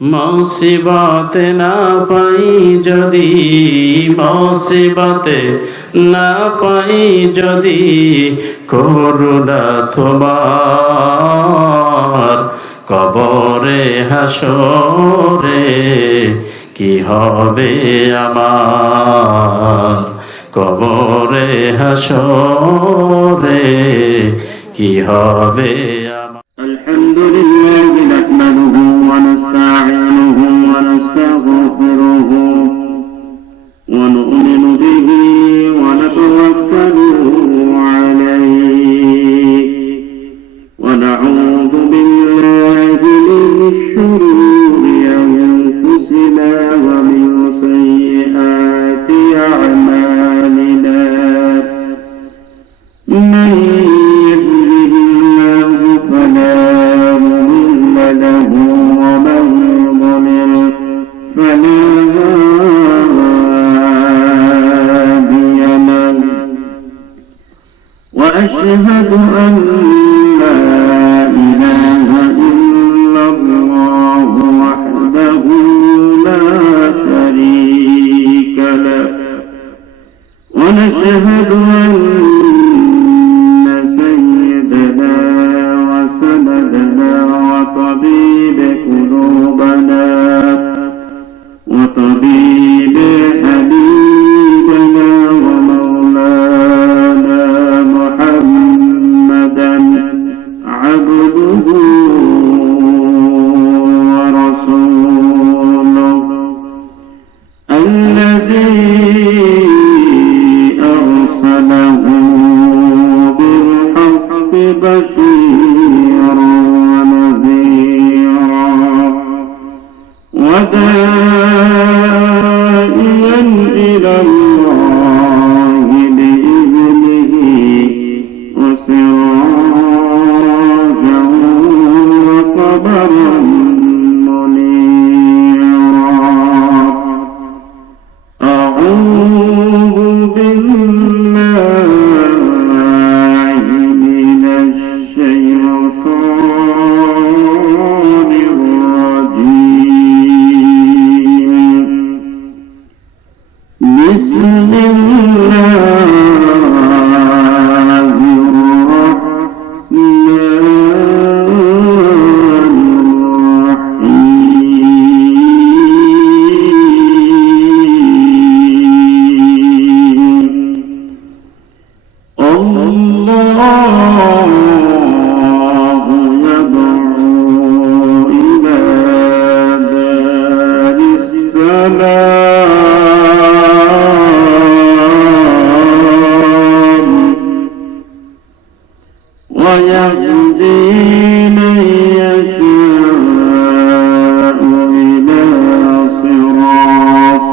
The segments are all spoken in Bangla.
মুসিবতে না পাই যদি, মুসিবতে না পাই যদি করুণা তোমার, কবরে হাসরে কি হবে আমার, কবরে হাসরে কি হবে আমার। আলহামদুলিল্লাহ নাহমাদুহু ওয়া নাস্তাঈনুহু ওয়া নাস্তাগফিরুহু ওয়া নু'মিনু বিহি ওয়া নাতাওয়াক্কালু আলাইহি ওয়া না'উযু বিল্লাহি মিন শুরুরি আনফুসিনা ওয়া মিন সাইয়্যাতি আ'মালিনা। من يهده الله فلا مضل له ومن يضلل فلا هادي له، وأشهد أن لا إله إلا الله وحده لا شريك له، ونشهد أن سيدنا وسندنا وطبيب قلوبنا وطبيب حبيبنا ومولانا محمدا عبده ورسوله الذي أرسله بالحق بشيرا ونذيرا وداعيا إلى الله بإذنه وسراجا وقمرا منيرا. أعوذ بالله من الشيطان الرجيم. بسم الله ويهدي من يشاء إلى صراط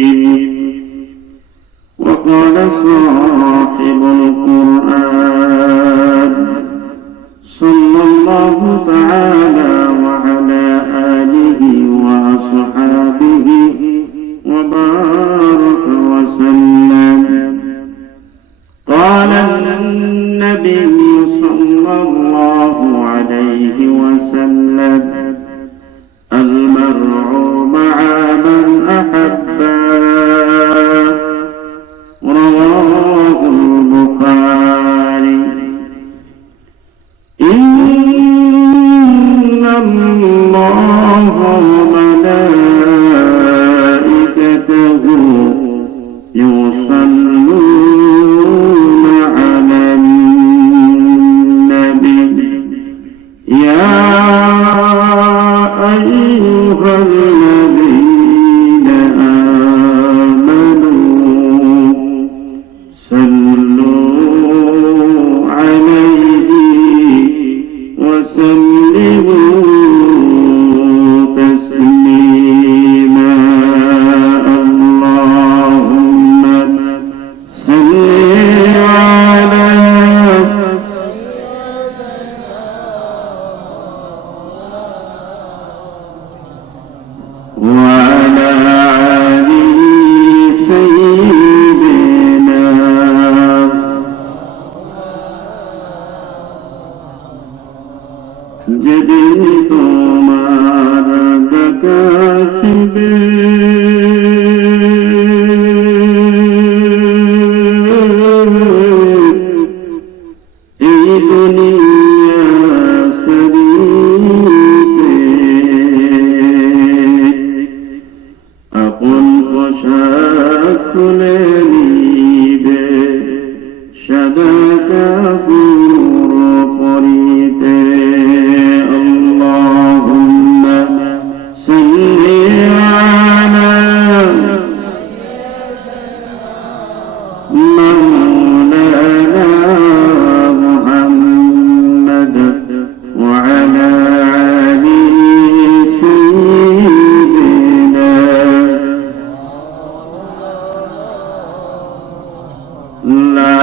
مستقيم. وقال صاحب القرآن صلى الله تعالى وعلى آله وأصحابه وبارك وسلم. قال النبي صلى الله عليه وسلم: المرء مع من أحبه. رواه البخاري. إن الله وملائكته يصلون على النبي. يا যেদিন তোমার ডাকিবে এই দুনিয়া শরীকে আপন পোশাক খুলে নিবে সাদা কাপড় পরিতে আল্লাহুম্মা সাল্লি আলা মাওলানা মুহাম্মদ ওয়া আলা আলি সাইয়্যিদিনা লা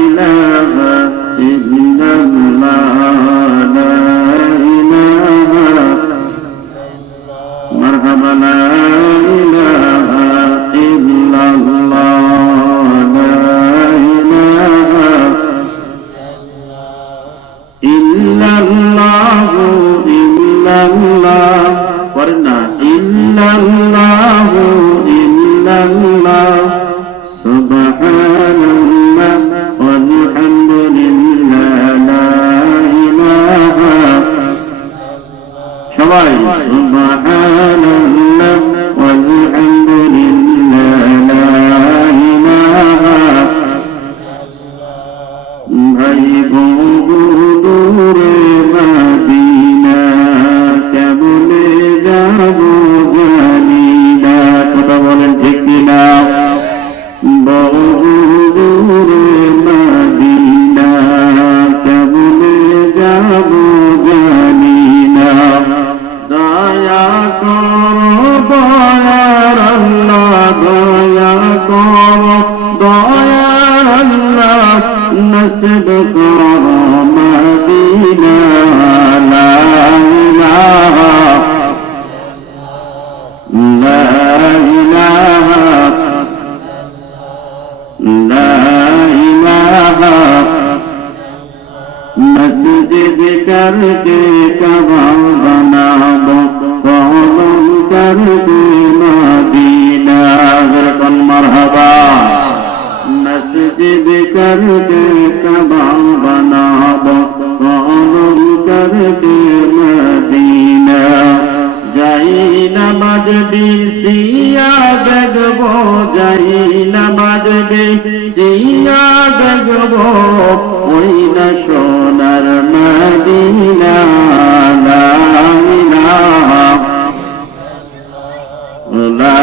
ইলাহা ইল্লাল্লাহ লা ইলাহা মারহাবা লা ইলাহা ইল্লাল্লাহ লা ইলাহা ইল্লাল্লাহু ইল্লাল্লাহ পড়েন না ইল্লাল্লাহু ইল্লাল্লাহ সুবহানাল্লাহ ওয়ালহামদুলিল্লাহ লা ইলাহা সবাই সুবহানাল্লাহ ওয়ালহামদুলিল্লাহ লা ইলাহা ভাই বন্ধুরে মদিনা কেমনে যাব জানি না কথা বলেন ঠিক কিনা বন্ধুরে মদিনা কেমনে যাব জানি না দয়া করো দয়ার আল্লাহ দয়া করো দয়ার আল্লাহ নসব করো মদিনা লা ইলাহা লা ইলাহা লা ইলাহা মসজিদ করকে কাবা বানাবো কলম করকে মদিনা বরকন মারহাবা মসজিদ করকে কাবা বানাবো কলম করকে মদিনা যাই নামাজ বিছিয়া দেখবো যাই নামাজ বিছিয়া দেখবো ওই না সোনার মদিনা লা ইলাহা লা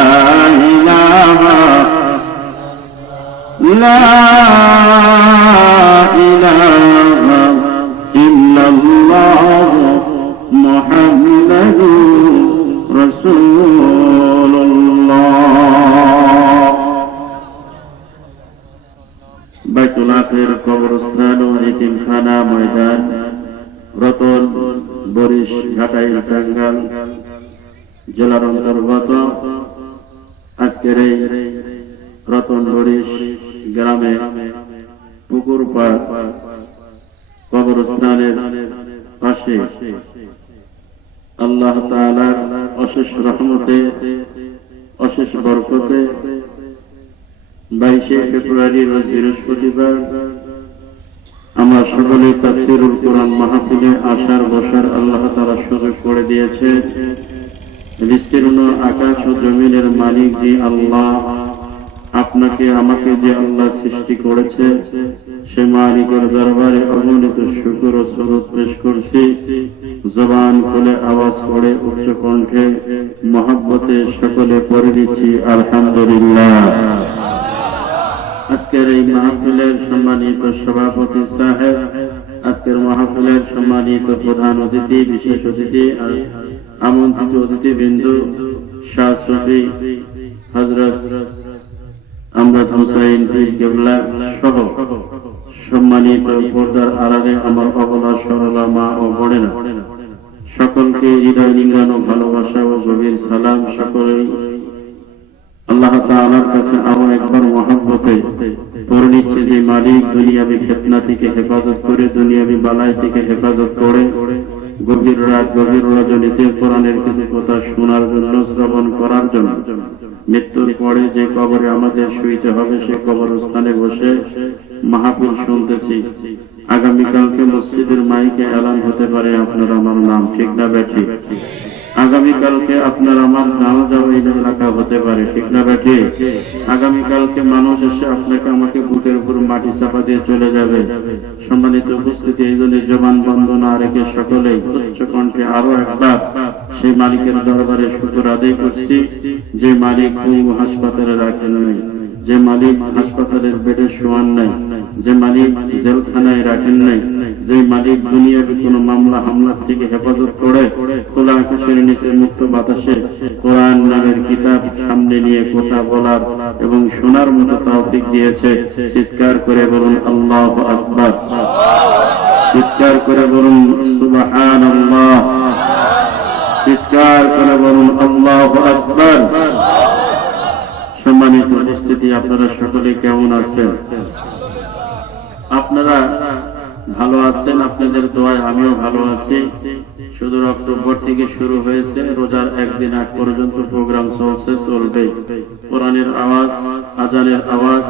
ইলাহা লা ইলাহা ইল্লাল্লাহ মুহাম্মাদুর রাসূলুল্লাহ বাইতুল আখির কবরস্থান ও এতিমখানা ময়দান রতন বরিশ ঘাটাইল টাঙ্গাইল জেলার অন্তর্গত আজকের এই রতন বরিশ গ্রামে পুকুর পাড় কবরস্থানের পাশে আল্লাহ তাআলার অশেষ রহমতে অশেষ বরকতে 22শে ফেব্রুয়ারি রোজ বৃহস্পতিবার আমরা সকলে তাফসীরুল কোরআন মাহফিলে আসার বসার আল্লাহ তাআলা সুযোগ করে দিয়েছে। বিস্তীর্ণ আকাশ ও জমিনের মালিক যে আল্লাহ, আপনাকে আমাকে যে আল্লাহ সৃষ্টি করেছে, সে মালিকের দরবারে অগণিত শুকর ও সুরত পেশ করছি। জবান খুলে আওয়াজ করে উচ্চ কণ্ঠে মহব্বতে সকলে পড়ে দিচ্ছি আলহামদুলিল্লাহ। আজকের এই মাহফিলের সম্মানিত সভাপতি সাহেব, আজকের মাহফিলের সম্মানিত প্রধান অতিথি, বিশেষ অতিথি, আমন্ত্রিত অতিথিবৃন্দ, শাহ সুফি হযরত আমজাদ হোসেন পীর কেবলা সহ সম্মানিত পর্দার আড়ালে আমার অবলা সরলা মা ও বোনেরা, সকলকে হৃদয় নিংড়ানো ভালোবাসা ও গভীর সালাম। সকলেই আল্লাহ তাআলার কাছে আরো একবার মহব্বতে করে নিচ্ছে যে মালিক দুনিয়াবি ফিতনা থেকে হেফাজত করে, দুনিয়াবি বালাই থেকে হেফাজত করে, গভীর রাত গভীর রজনীতে কোরআনের কিছু কথা শোনার জন্য, শ্রবণ করার জন্য, মৃত্যুর পরে যে কবরে আমাদের শুইতে হবে সে কবরস্থানে বসে মাহফিল শুনতেছি। আগামীকালকে মসজিদের মাইকে এলান হতে পারে আপনার আমার নাম, ঠিক না ব্যাঠি? আগামীকালকে আপনার আমার জানাজা রাখা হতে পারে, ঠিক না ব্যাঠি? আগামীকালকে মানুষ এসে আপনাকে আমাকে বুকের উপর মাটি চাপা দিয়ে চলে যাবে। সম্মানিত উপস্থিতি, এই জন্য জবান বন্ধ না রেখে সকলেই উচ্চ কণ্ঠে আরো একবার সেই মালিকের দরবারে শুকর আদায় করছি, যে মালিক পঙ্গু হাসপাতালে রাখেন নাই, যে মালিক হাসপাতালের বেডে শোয়ান নাই, যে মালিক জেলখানায় রাখেন নাই, যে মালিক দুনিয়ার কোন মামলা হামলা থেকে হেফাজত করে খোলা আকাশের নিচে মুক্ত বাতাসে কোরআন নামের কিতাব সামনে নিয়ে কথা বলার এবং শোনার মতো তৌফিক দিয়েছে। চিৎকার করে বলুন আল্লাহু আকবার, চিৎকার করে বলুন সুবহানাল্লাহ, চিৎকার করে বলুন আল্লাহু আকবার। সম্মানিত উপস্থিতি, আপনারা সকলে কেমন আছেন? আপনারা ভালো আছেন? আপনাদের দোয়ায় আমিও ভালো আছি। সুদূর অক্টোবর থেকে শুরু হয়েছে, রোজার একদিন আগ পর্যন্ত প্রোগ্রাম চলছে, চলবে। কোরআনের আওয়াজ, আজানের আওয়াজ,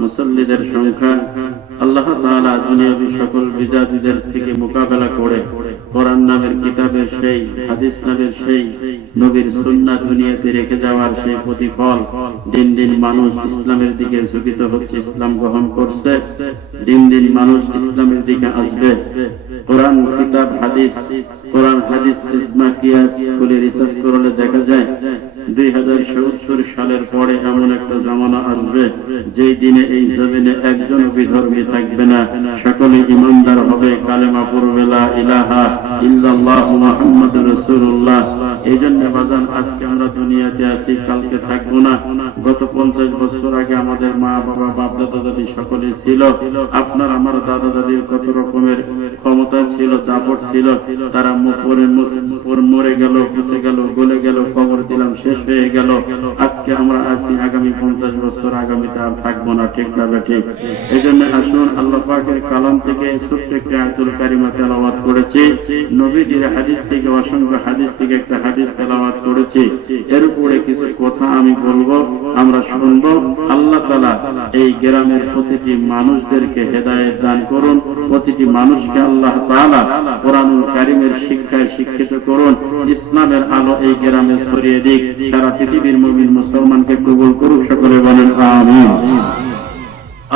মুসল্লিদের সংখ্যা, আল্লাহ তাআলা দুনিয়াবী সকল বিজাতিদের থেকে মোকাবেলা করে কোরআন নামের কিতাবের সেই, হাদিস নামের সেই, নবীর সুন্নাহ দুনিয়াতে রেখে যাওয়ার সেই প্রতিফল। দিন দিন মানুষ ইসলামের দিকে ঝুঁকিত হচ্ছে, ইসলাম গ্রহণ করছে। দিন দিন মানুষ ইসলামের দিকে আসবে। কোরআন কিতাব হাদিস, কোরআন হাদিস ইজমা কিয়াস করে রিসার্চ করলে দেখা যায় 2070 সালের পরে এমন একটা জামানা আসবে যেই দিনে এই জমিনে একজন বিধর্মী থাকবে না, সকলে ইমানদার হবে, কালেমা পড়বে লা ইলাহা ইল্লাল্লাহ মুহাম্মাদুর রাসূলুল্লাহ। এই জন্য বাজান, আজকে আমরা দুনিয়াতে আছি, কালকে থাকবো না। গত 50 বছর আগে আমাদের মা বাবা, বাপ দাদা দাদি সকলে ছিল। আপনার আমার দাদা দাদির কত রকমের ক্ষমতা ছিল, দাপট ছিল, তারা মরে গেল, পচে গেল, গলে গেল, কবর দিলাম, শেষ হয়ে গেল। আজকে আমরা আছি, আগামী 50 বছর আগামীতে আর থাকবো না, ঠিক না ঠিক? এই জন্য আসুন, আল্লাহ পাকের কালাম থেকে ছোট্ট একটি আয়াতুল কারিমা তেলাওয়াত করেছি, নবীজির হাদিস থেকে অসংখ্য হাদিস থেকে একটা হাদিস তেলাওয়াত করেছি। এর উপরে কিছু কথা আমি বলবো, আমরা শুনবো। আল্লাহ তাআলা এই গ্রামের প্রতিটি মানুষদেরকে হেদায়েত দান করুন, প্রতিটি মানুষকে আল্লাহ তাআলা কোরআনুল কারীমের শিক্ষায় শিক্ষিত করুন, ইসলামের আলো এই গ্রামে ছড়িয়ে দিক, সারা পৃথিবীর মুমিন মুসলমানকে কবুল করুক, সকলে বলেন আমিন।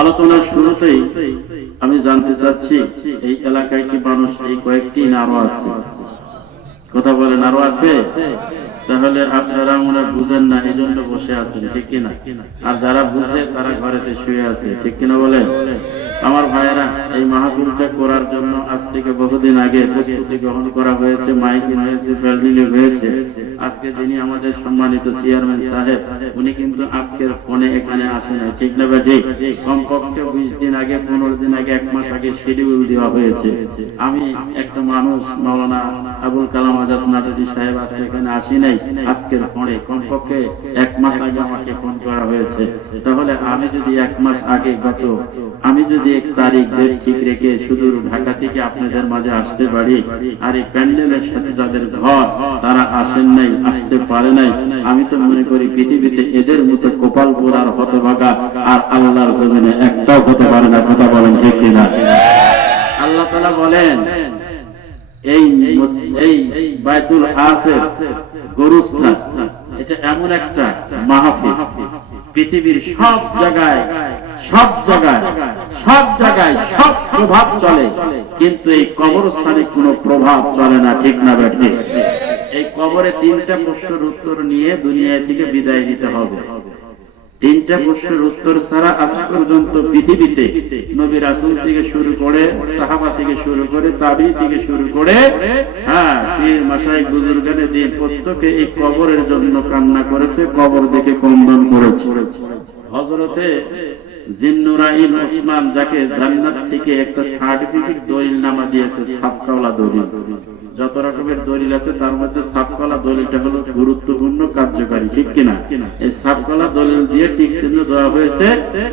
আলোচনার শুরুতেই আমি জানতে চাচ্ছি, এই এলাকায় কি মানুষ এই কয়েকটি না আরো আছে? কথা বলেন, আরো আছে? তাহলে আপনারা মনে বুঝেন না, এই জন্য বসে আছেন, ঠিক কিনা? আর যারা বুঝে তারা ঘরেতে শুয়ে আছে, ঠিক কিনা বলে? আমার ভাইয়েরা, এই মাহফিলটা করার জন্য আজ থেকে বহুদিন আগে প্রস্তুতি গ্রহণ করা হয়েছে, মাইকিং হয়েছে, প্যান্ডেল হয়েছে। আজকে যিনি আমাদের সম্মানিত চেয়ারম্যান সাহেব, উনি কিন্তু আজকের ফোনে এখানে আসেন, ঠিক না ভাই? কমপক্ষে 20 দিন আগে, 15 দিন আগে, 1 মাস আগে শিডিউল দেওয়া হয়েছে। আমি একটা মানুষ, মাওলানা আবুল কালাম আজাদ নাদরি সাহেব আজকে এখানে আসি নাই, আজকের ফোনে কমপক্ষে 1 মাস আগে আমাকে ফোন করা হয়েছে। তাহলে আমি যদি 1 মাস আগে আমি যদি 1 তারিখ ঠিক রেখে সুদূর ঢাকা থেকে আপনাদের মাঝে আসতে পারি, আর এই প্যান্ডেলের সাথে যাদের ঘর তারা আসেন নাই, আসতে পারে নাই, আমি তো মনে করি পৃথিবীতে এদের মতো কপাল পোড়ার হতভাগা আর আল্লাহর জমিনে একটাও হতে পারে না। কথা বলেন, ঠিক কিনা? আল্লাহ তাআলা বলেন, এই বাইতুল আখির গোরস্থান, এটা এমন একটা মাহফিল, পৃথিবীর সব জায়গায় সব প্রভাব চলে, কিন্তু এই কবরস্থানে কোনো প্রভাব চলে না, ঠিক না বেঠিক? এই কবরে 3টা প্রশ্নের উত্তর নিয়ে দুনিয়া থেকে বিদায় নিতে হবে। 3টা প্রশ্নের উত্তর ছাড়া আজ পর্যন্ত পৃথিবীতে নবী রাসূল থেকে শুরু করে, সাহাবা থেকে শুরু করে, তাবী থেকে শুরু করে, পীর মাশায়েখ বুজুর্গানে দিন প্রত্যেকে এই কবরের জন্য কান্না করেছে, কবর দেখে ক্রন্দন করেছে। হযরতে জিন্নুরাইন ওসমান যাকে জান্নাত থেকে একটা সার্টিফিকেট দলিল নামা দিয়েছে, সাতকাওয়ালা দলিল। যত রকমের দলিল আছে তার মধ্যে সাতকাওয়ালা দলিলটা হলো গুরুত্বপূর্ণ, কার্যকারী, ঠিক কিনা? এই সাতকাওয়ালা দলিল দিয়ে টিক চিহ্ন দেওয়া হয়েছে,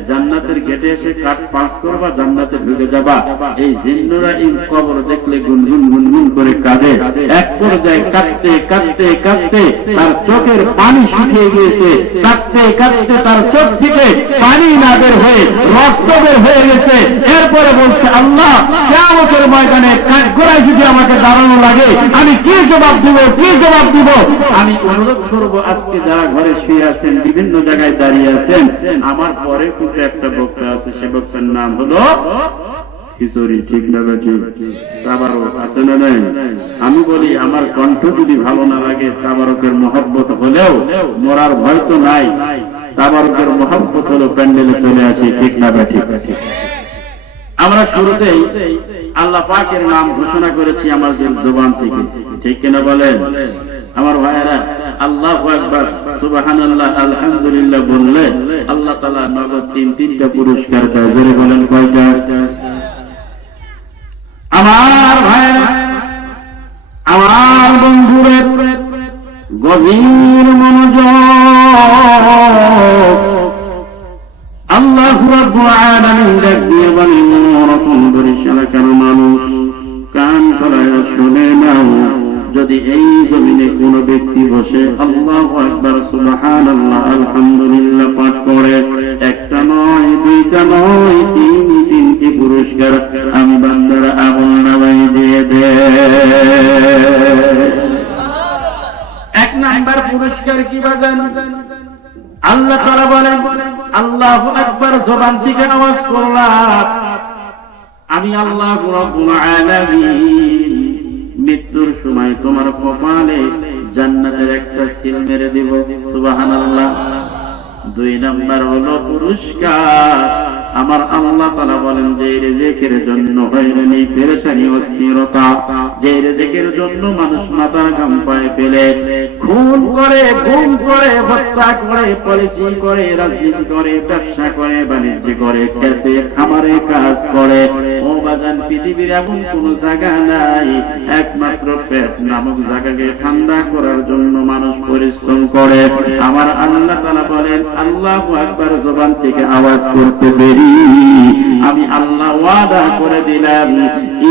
জান্নাতের গেটে এসে কাঠ পাস করবা, জান্নাতে ঢুকে যাবা। এই জিন্নুরাইন কবর দেখলে গুনগুন গুনগুন করে কাঁদে। এক পর্যায়ে কাঁদতে কাঁদতে কাঁদতে তার চোখের পানি শুকিয়ে গিয়েছে, কাঁদতে কাঁদতে তার চোখ থেকে পানি না বের হয়ে রক্ত বের হয়ে গেছে। এরপরে বলছে, আল্লাহ, কিয়ামতের ময়দানে কাঠগড়ায় যদি আমাকে দাঁড়ানো লাগে, আমি কি জবাব দিব, কি জবাব দিব? আমি অনুরোধ করবো, আজকে যারা ঘরে শুয়ে আছেন, বিভিন্ন জায়গায় দাঁড়িয়ে আছেন, আমার পরে কিন্তু একটা বক্তা আছে, সে বক্তার নাম হলো কিশোরী, ঠিক না বেটি? তাবারক আছে না নাই? আমি বলি, আমার কণ্ঠ যদি ভালো না লাগে, তাবারকের মহব্বত হলেও মরার ভয় তো নাই। তাবারকের মহব্বত হলো প্যান্ডেলে চলে আসি, ঠিক না বেটি? আমরা শুরুতেই আল্লাহ পাকের নাম ঘোষণা করেছি আমার জবান থেকে, ঠিক কিনা বলেন? আমার ভাইয়েরা, আল্লাহু আকবার, সুবহানাল্লাহ, আলহামদুলিল্লাহ বললে আল্লাহ তাআলা নগদ তিনটা পুরস্কার দেয়। জোরে বলেন, কয়টা? আমার ভাইয়েরা, আমার বন্ধুদের গভীর মনোযোগ, আল্লাহু রাব্বুল আলামিন ডাক দিয়ে বলেন, রকম বরিশালা কেন মানুষ কান ফলায়া শুনে নাও, যদি এই জমিনে কোন ব্যক্তি বসে আল্লাহু আকবার, সুবহানাল্লাহ, আলহামদুলিল্লাহ পাঠ করে, একটা নয়, দুইটা নয়, তিনটি পুরস্কার আমি বান্দার আমলনামায় দিয়ে দেই। এক নাম্বার পুরস্কার কি বাজান? আল্লাহ তাআলা বলেন, আল্লাহু আকবার জবান থেকে আওয়াজ করলাম, আমি আল্লাহু রাব্বুল আলামিন মৃত্যুর সময় তোমার কপালে জান্নাতের একটা সিল মেরে দিব। সুবহানাল্লাহ। দুই নাম্বার হলো পুরস্কার, আমার আল্লাহ তাআলা বলেন, যে রিজিকের জন্য হয়রানি, পেরেশানি, অস্থিরতা, যে রিজিকের জন্য মানুষ মাথার ঘাম পায়ে ফেলে খুন করে, গুম করে, হত্যা করে, পলিসি করে, রাজনীতি করে, ব্যবসা করে, বাণিজ্য করে, খেতে খামারে কাজ করে, ও বাজান, পৃথিবীর এমন কোন জায়গা নাই, একমাত্র পেট নামক জায়গাকে ঠান্ডা করার জন্য মানুষ পরিশ্রম করে। আমার আল্লাহ তাআলা বলেন, আল্লাহু আকবার জবান থেকে আওয়াজ করতে দেরি, আমি আল্লাহ ওয়াদা করে দিলাম,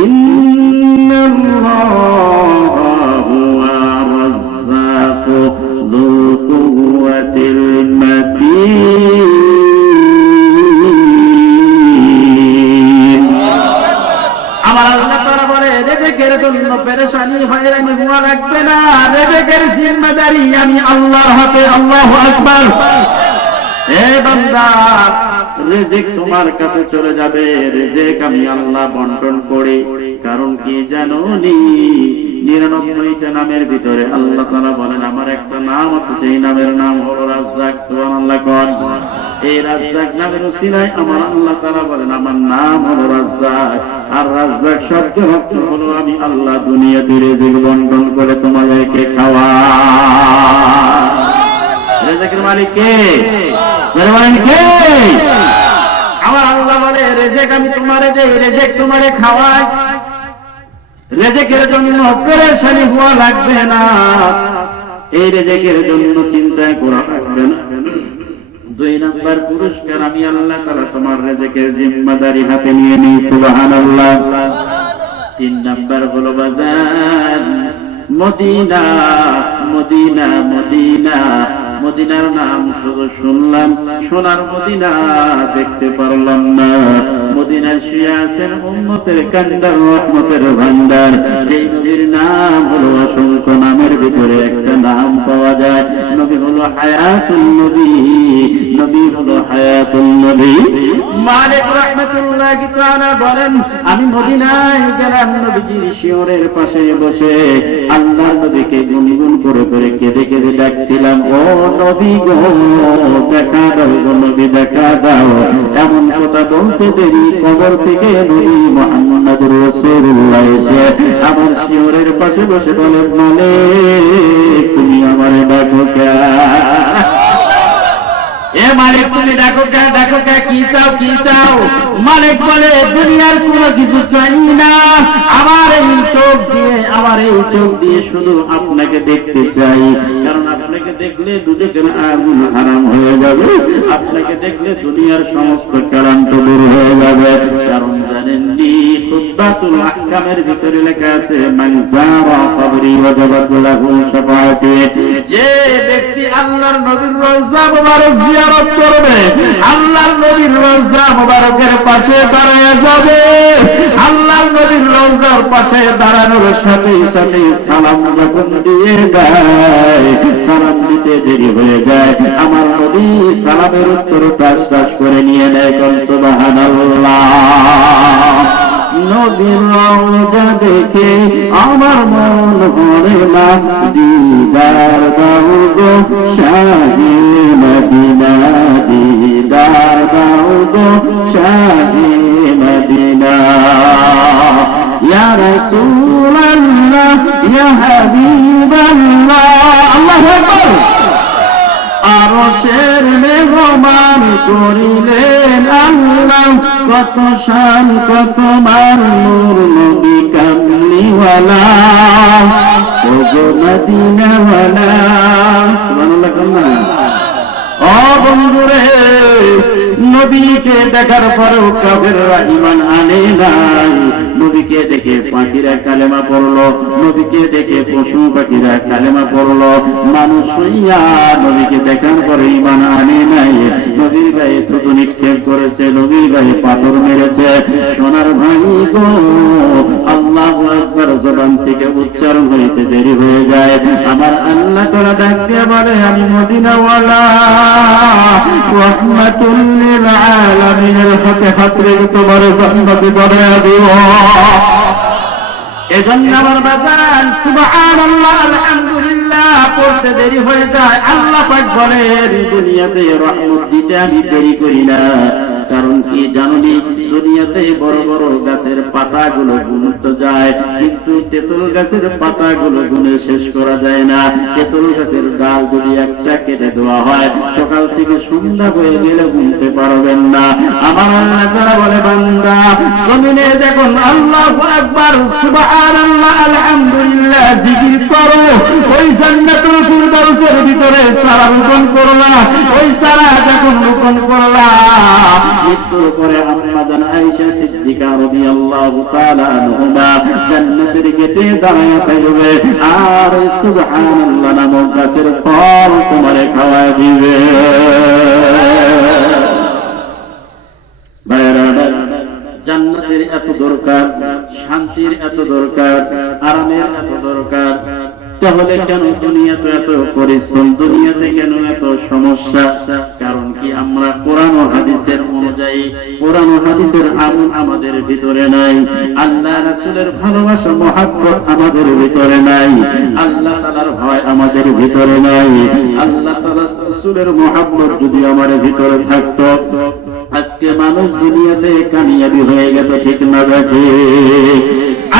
ইন্নাল্লাহু রাজ্জাকু যুল কুওয়াতিল মাতিন। আমার আল্লাহ তাআলা বলে, রিজিকের জন্য পেরেশানি, হয়রানি হওয়া লাগবে না, রিজিকের জিম্মাদারি আমি আল্লাহর হাতে। আল্লাহু আকবার। এ বান্দা, রিজিক তোমার কাছে চলে যাবে, রিজিক আমি আল্লাহ বন্টন করি। কারণ কি জানো নি? 99টা নামের ভিতরে আল্লাহ তাআলা বলেন, আমার একটা নাম আছে, সেই নামের নাম হলো রাজ্জাক। সুবহানাল্লাহ। কোন? এই রাজ্জাক নামের উসিলায় আমার আল্লাহ তাআলা বলেন, আমার নাম হলো রাজ্জাক। আর রাজ্জাক শব্দ অর্থ হলো আমি আল্লাহ দুনিয়াতে রিজিক বন্টন করে তোমাদেরকে খাওয়াই। রিজিকের মালিক কে? বলেন কে? আমার আল্লাহ বলে, রিজিক আমি তোমারে দেই, রিজিক তোমারে খাওয়াই। রিজিকের জন্য পেরেশানি হওয়া লাগবে না, এই রিজিকের জন্য চিন্তা করা লাগবে না। দুই নাম্বার পুরস্কার, আমি আল্লাহ তাআলা তোমার রিজিকের জিম্মাদারি হাতে নিয়ে নিই। সুবহানাল্লাহ। তিন নাম্বার হলো বাজার মদিনা। মদিনা, মদিনা, মদিনার নাম শুধু শুনলাম, সোনার মদিনা দেখতে পারলাম না। মদিনায় শুয়ে আছেন উম্মতের কান্ডার, রহমতের ভান্ডার। এই নবীর নাম হলো অসংখ্য নামের ভিতরে একটা নাম পাওয়া যায়, নবী হলো হায়াতুন নবী। নবী হলো হায়াতুন নবী। মালিক রাহমাতুল্লাহি তাআলা বলেন, আমি মদিনায় গেলাম, নবীজির শিয়রের পাশে বসে আল্লাহর নবীকে গুনগুন করে করে কেঁদে কেঁদে ডাকছিলাম, ও নবী গো দেখা দাও, গো নবী দেখা দাও। এমন কথা বলতে দেরি কবর থেকে নবী মুহাম্মদ রাসূলুল্লাহ এসে আমার শিয়রের পাশে বসে বলে, মালিক তুমি আমারে ডাকো কেন? এ মালিক তুমি দেখো কে কি চাও মালিক বলে দুনিয়ার কোনো কিছু চাই না, আমার এই চোখ দিয়ে শুধু আপনাকে দেখতে চাই, কারণ আপনাকে দেখলে দুজকের আগুন হারাম হয়ে যাবে, আপনাকে দেখলে দুনিয়ার সমস্ত ক্লান্ত দূর হয়ে যাবে। কারণ জানেন নি খুতবাতুল আহকামের ভিতরে লেখা আছে মান যারা কবরি ওয়াজাবাত লাহু শাফাআতি, যে ব্যক্তি আল্লাহর নবীর রওজা মুবারক জিয়ারত করবে, আল্লাহর নবীর রওজা মুবারকের পাশে দাঁড়ায় যাবে, আল্লাহর নবীর রওজার পাশে দাঁড়ানোর সাথে সাথে সালাম যখন দিয়ে দেয়, সালাম দিতে দেরি হয়ে যায়, আমার নবী সালামের উত্তর টাস করে নিয়ে নেয়। সুবহানাল্লাহ। নবীর রওজা দেখে আমার মন ভরে না, দিদার দাও গো শাহে মদিনা, দিদার দাও গো শাহে মদিনা। ইয়া রাসূলুল্লাহ ইয়া হাবিবাল্লাহ, আল্লাহু আকবার। আরশের মেহমান করিলেন আল্লাহ, কত শান কত মান নূর নবী কামলিওয়ালা, ওগো মদিনাওয়ালা। সুবহানাল্লাহ কান্না। ও বন্ধুরে, নবীকে দেখার পরেও কাফেররা ঈমান আনে নাই। নবীকে দেখে পাখিরা কালেমা পড়লো, নবীকে দেখে পশু পাখিরা কালেমা পড়লো, মানুষ হইয়া নবীকে দেখার পরে ঈমান আনে নাই। নবীর গায়ে থুতু নিক্ষেপ করেছে, নবীর গায়ে পাথর মেরেছে। সোনার ভাই গো, আল্লাহু আকবার জবান থেকে উচ্চারণ হইতে দেরি হয়ে যায়। আমার আল্লাহ তাআলা ডাক দিয়ে বলে আমি মদিনাওয়ালা, রাহমাতুল লিল আলামিনের হাতে হাত রেখে তোমার জান্নাতে বানায়া দিব। এজন্য আমার বাজান সুবহানাল্লাহ আলহামদুলিল্লাহ পড়তে দেরি হয়ে যায়। আল্লাহ পাক বলেন দুনিয়াতে রহমত দিতে আমি দেরি করি না, কারণ কি জানি দুনিয়াতে বড় বড় গাছের পাতাগুলো গুনতে যায়, কিন্তু তেঁতুল গাছের পাতাগুলো গুনে শেষ করা যায় না। তেঁতুল গাছের ডাল যদি একটা কেটে দেওয়া হয়, সকাল থেকে সন্ধ্যা হয়ে গেলে গুনতে পারবেন না। আমার আল্লাহ তাআলা বলে বান্দা জমিনে যখন আল্লাহু আকবার সুবহানাল্লাহ আলহামদুলিল্লাহ জিকির করো, ওই জান্নাতুল ফিরদাউসের ভিতরে সারা রোপণ করলা, ওই সারা যখন রোপণ করলা, মৃত্যুর পরে আম্মা জান আয়েশা সিদ্দিকা রাদিয়াল্লাহু তাআলা আনহা জান্নাতের গেটে দাঁড়ায় থাকবে, আর সুবহানাল্লাহ নামক গাছের ফল তোমারে খাওয়ায় দিবে। জান্নাতের এত দরকার, শান্তির এত দরকার, আরামের এত দরকার, তাহলে কেন দুনিয়াতে এত পরিশ্রম, দুনিয়াতে কেন এত সমস্যা? কারণ কি আমরা কোরআন ও হাদিসের অনুযায়ী, কোরআন ও হাদিসের আমল আমাদের ভিতরে নাই, আল্লাহ রাসূলের ভালোবাসা মহব্বত আমাদের ভিতরে নাই, আল্লাহ তাআলার ভয় আমাদের ভিতরে নাই। আল্লাহ তাআলার রাসূলের মহব্বত যদি আমাদের ভিতরে থাকতো, আজকে মানুষ দুনিয়াতে কামিয়াবি হয়ে গেত, ঠিক না বেঠি?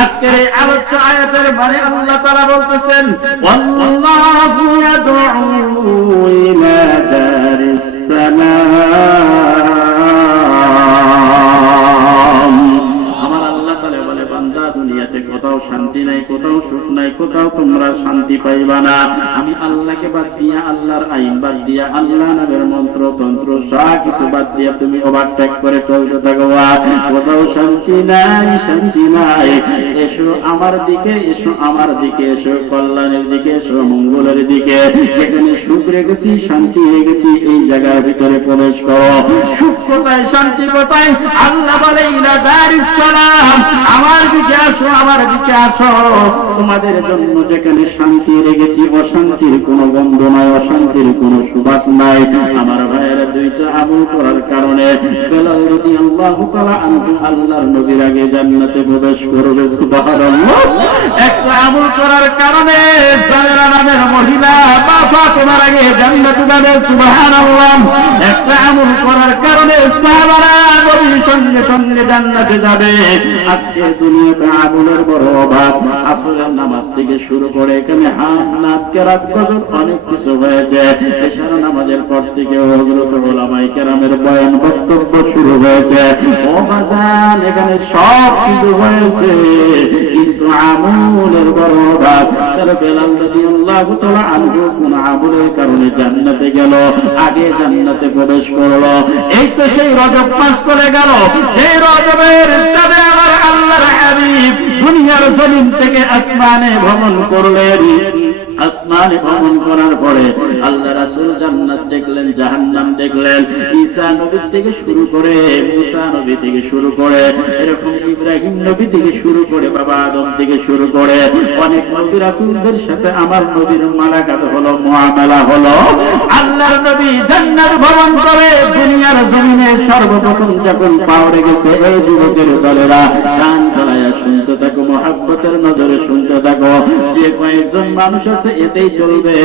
আজকে এই আলোচ্য আয়াতের মানে আল্লাহ তাআলা বলতেছেন ওয়াল্লাহু ইয়াদউ ইলা দারিস সালাম। আমার আল্লাহ তাআলা বলে বান্দা দুনিয়াতে কোথাও শান্তি নাই, কোথাও সুখ নাই, কোথাও তোমরা শান্তি পাইবা না। আমি আল্লাহকে বাদ দিয়া, আল্লাহর আইন বাদ দিয়া, আল্লাহ নামের মন্ত্র তন্ত্র সব কিছু বাদ দিয়া তুমি ওভারটেক করে চলতে থাকো, কোথাও শান্তি নাই, শান্তি নাই। এসো আমার দিকে, এসো আমার দিকে, এসো কল্যাণের দিকে, এসো মঙ্গলের দিকে। যেখানে সুখ রেখেছি, শান্তি রেখেছি, এই জায়গার ভিতরে প্রবেশ করো। সুখ কোথায়, শান্তি কোথায়? আল্লাহ বলে ইলা দারিস সালাম, আমার দিকে আসো, আমার দিকে আসো। তোমাদের জন্য যেখানে শান্তি রেখেছি, অশান্তির কোনো গন্ধ নাই, অশান্তির কোনো সুবাস নাই। আমার ভাইয়েরা দুইটা আমল করার কারণে বেলাল রাদিয়াল্লাহু তাআলা আনহু আল্লাহর নবীর আগে জান্নাতে প্রবেশ করবে। সুবহানাল্লাহ। একটা আমল করার কারণে জায়রা নামের মহিলা বাবা তোমার আগে জান্নাতে যাবে। সুবহানাল্লাহ। একটা আমল করার কারণে সাহাবারা নবীর সঙ্গে সঙ্গে জান্নাতে যাবে। আজকে দুনিয়াতে আমলের বড় অভাব। আসরের নামাজ থেকে শুরু করে এখানে হাত কেরাত গজব অনেক কিছু হয়েছে। এশার নামাজের পর থেকে হযরত উলামায়ে কেরামের বয়ান বক্তব্য শুরু হয়েছে। ও বাজান, এখানে সব কিছু হয়েছে, কিন্তু আমলের বড় অভাব। বেলাল রাদিয়াল্লাহু তাআলা আনহু কোন আমলের কারণে জান্নাতে গেল, আগে জান্নাতে প্রবেশ করলো। এই তো সেই রজব মাস চলে গেল, সেই রজবের চাঁদে আমার আল্লাহর হাবিব দুনিয়ার জমিন থেকে আসমানে ভ্রমণ করলেন। আসমানে ভ্রমণ করার পরে আল্লাহ রাসূল জান্নাত দেখলেন, জাহান্নাম দেখলেন। ঈসা নবী থেকে শুরু করে, মুসা নবী থেকে শুরু করে, এরকম ইব্রাহিম নবী থেকে শুরু করে, বাবা আদম থেকে শুরু করে অনেক নবী রাসূলদের সাথে আমার নবীর মালাকাত হলো, মুআমালা হলো। আল্লাহর নবী জান্নাত ভ্রমণ করে দুনিয়ার জমিনে সর্বপ্রথম যখন পাওয়া গেছে, এই যুবকের দলেরা কান ফেলাইয়া শুনতে থাকো, মহব্বতের নজরে শুনতে থাকো। যে কয়েকজন মানুষ আছে এতেই চলবে।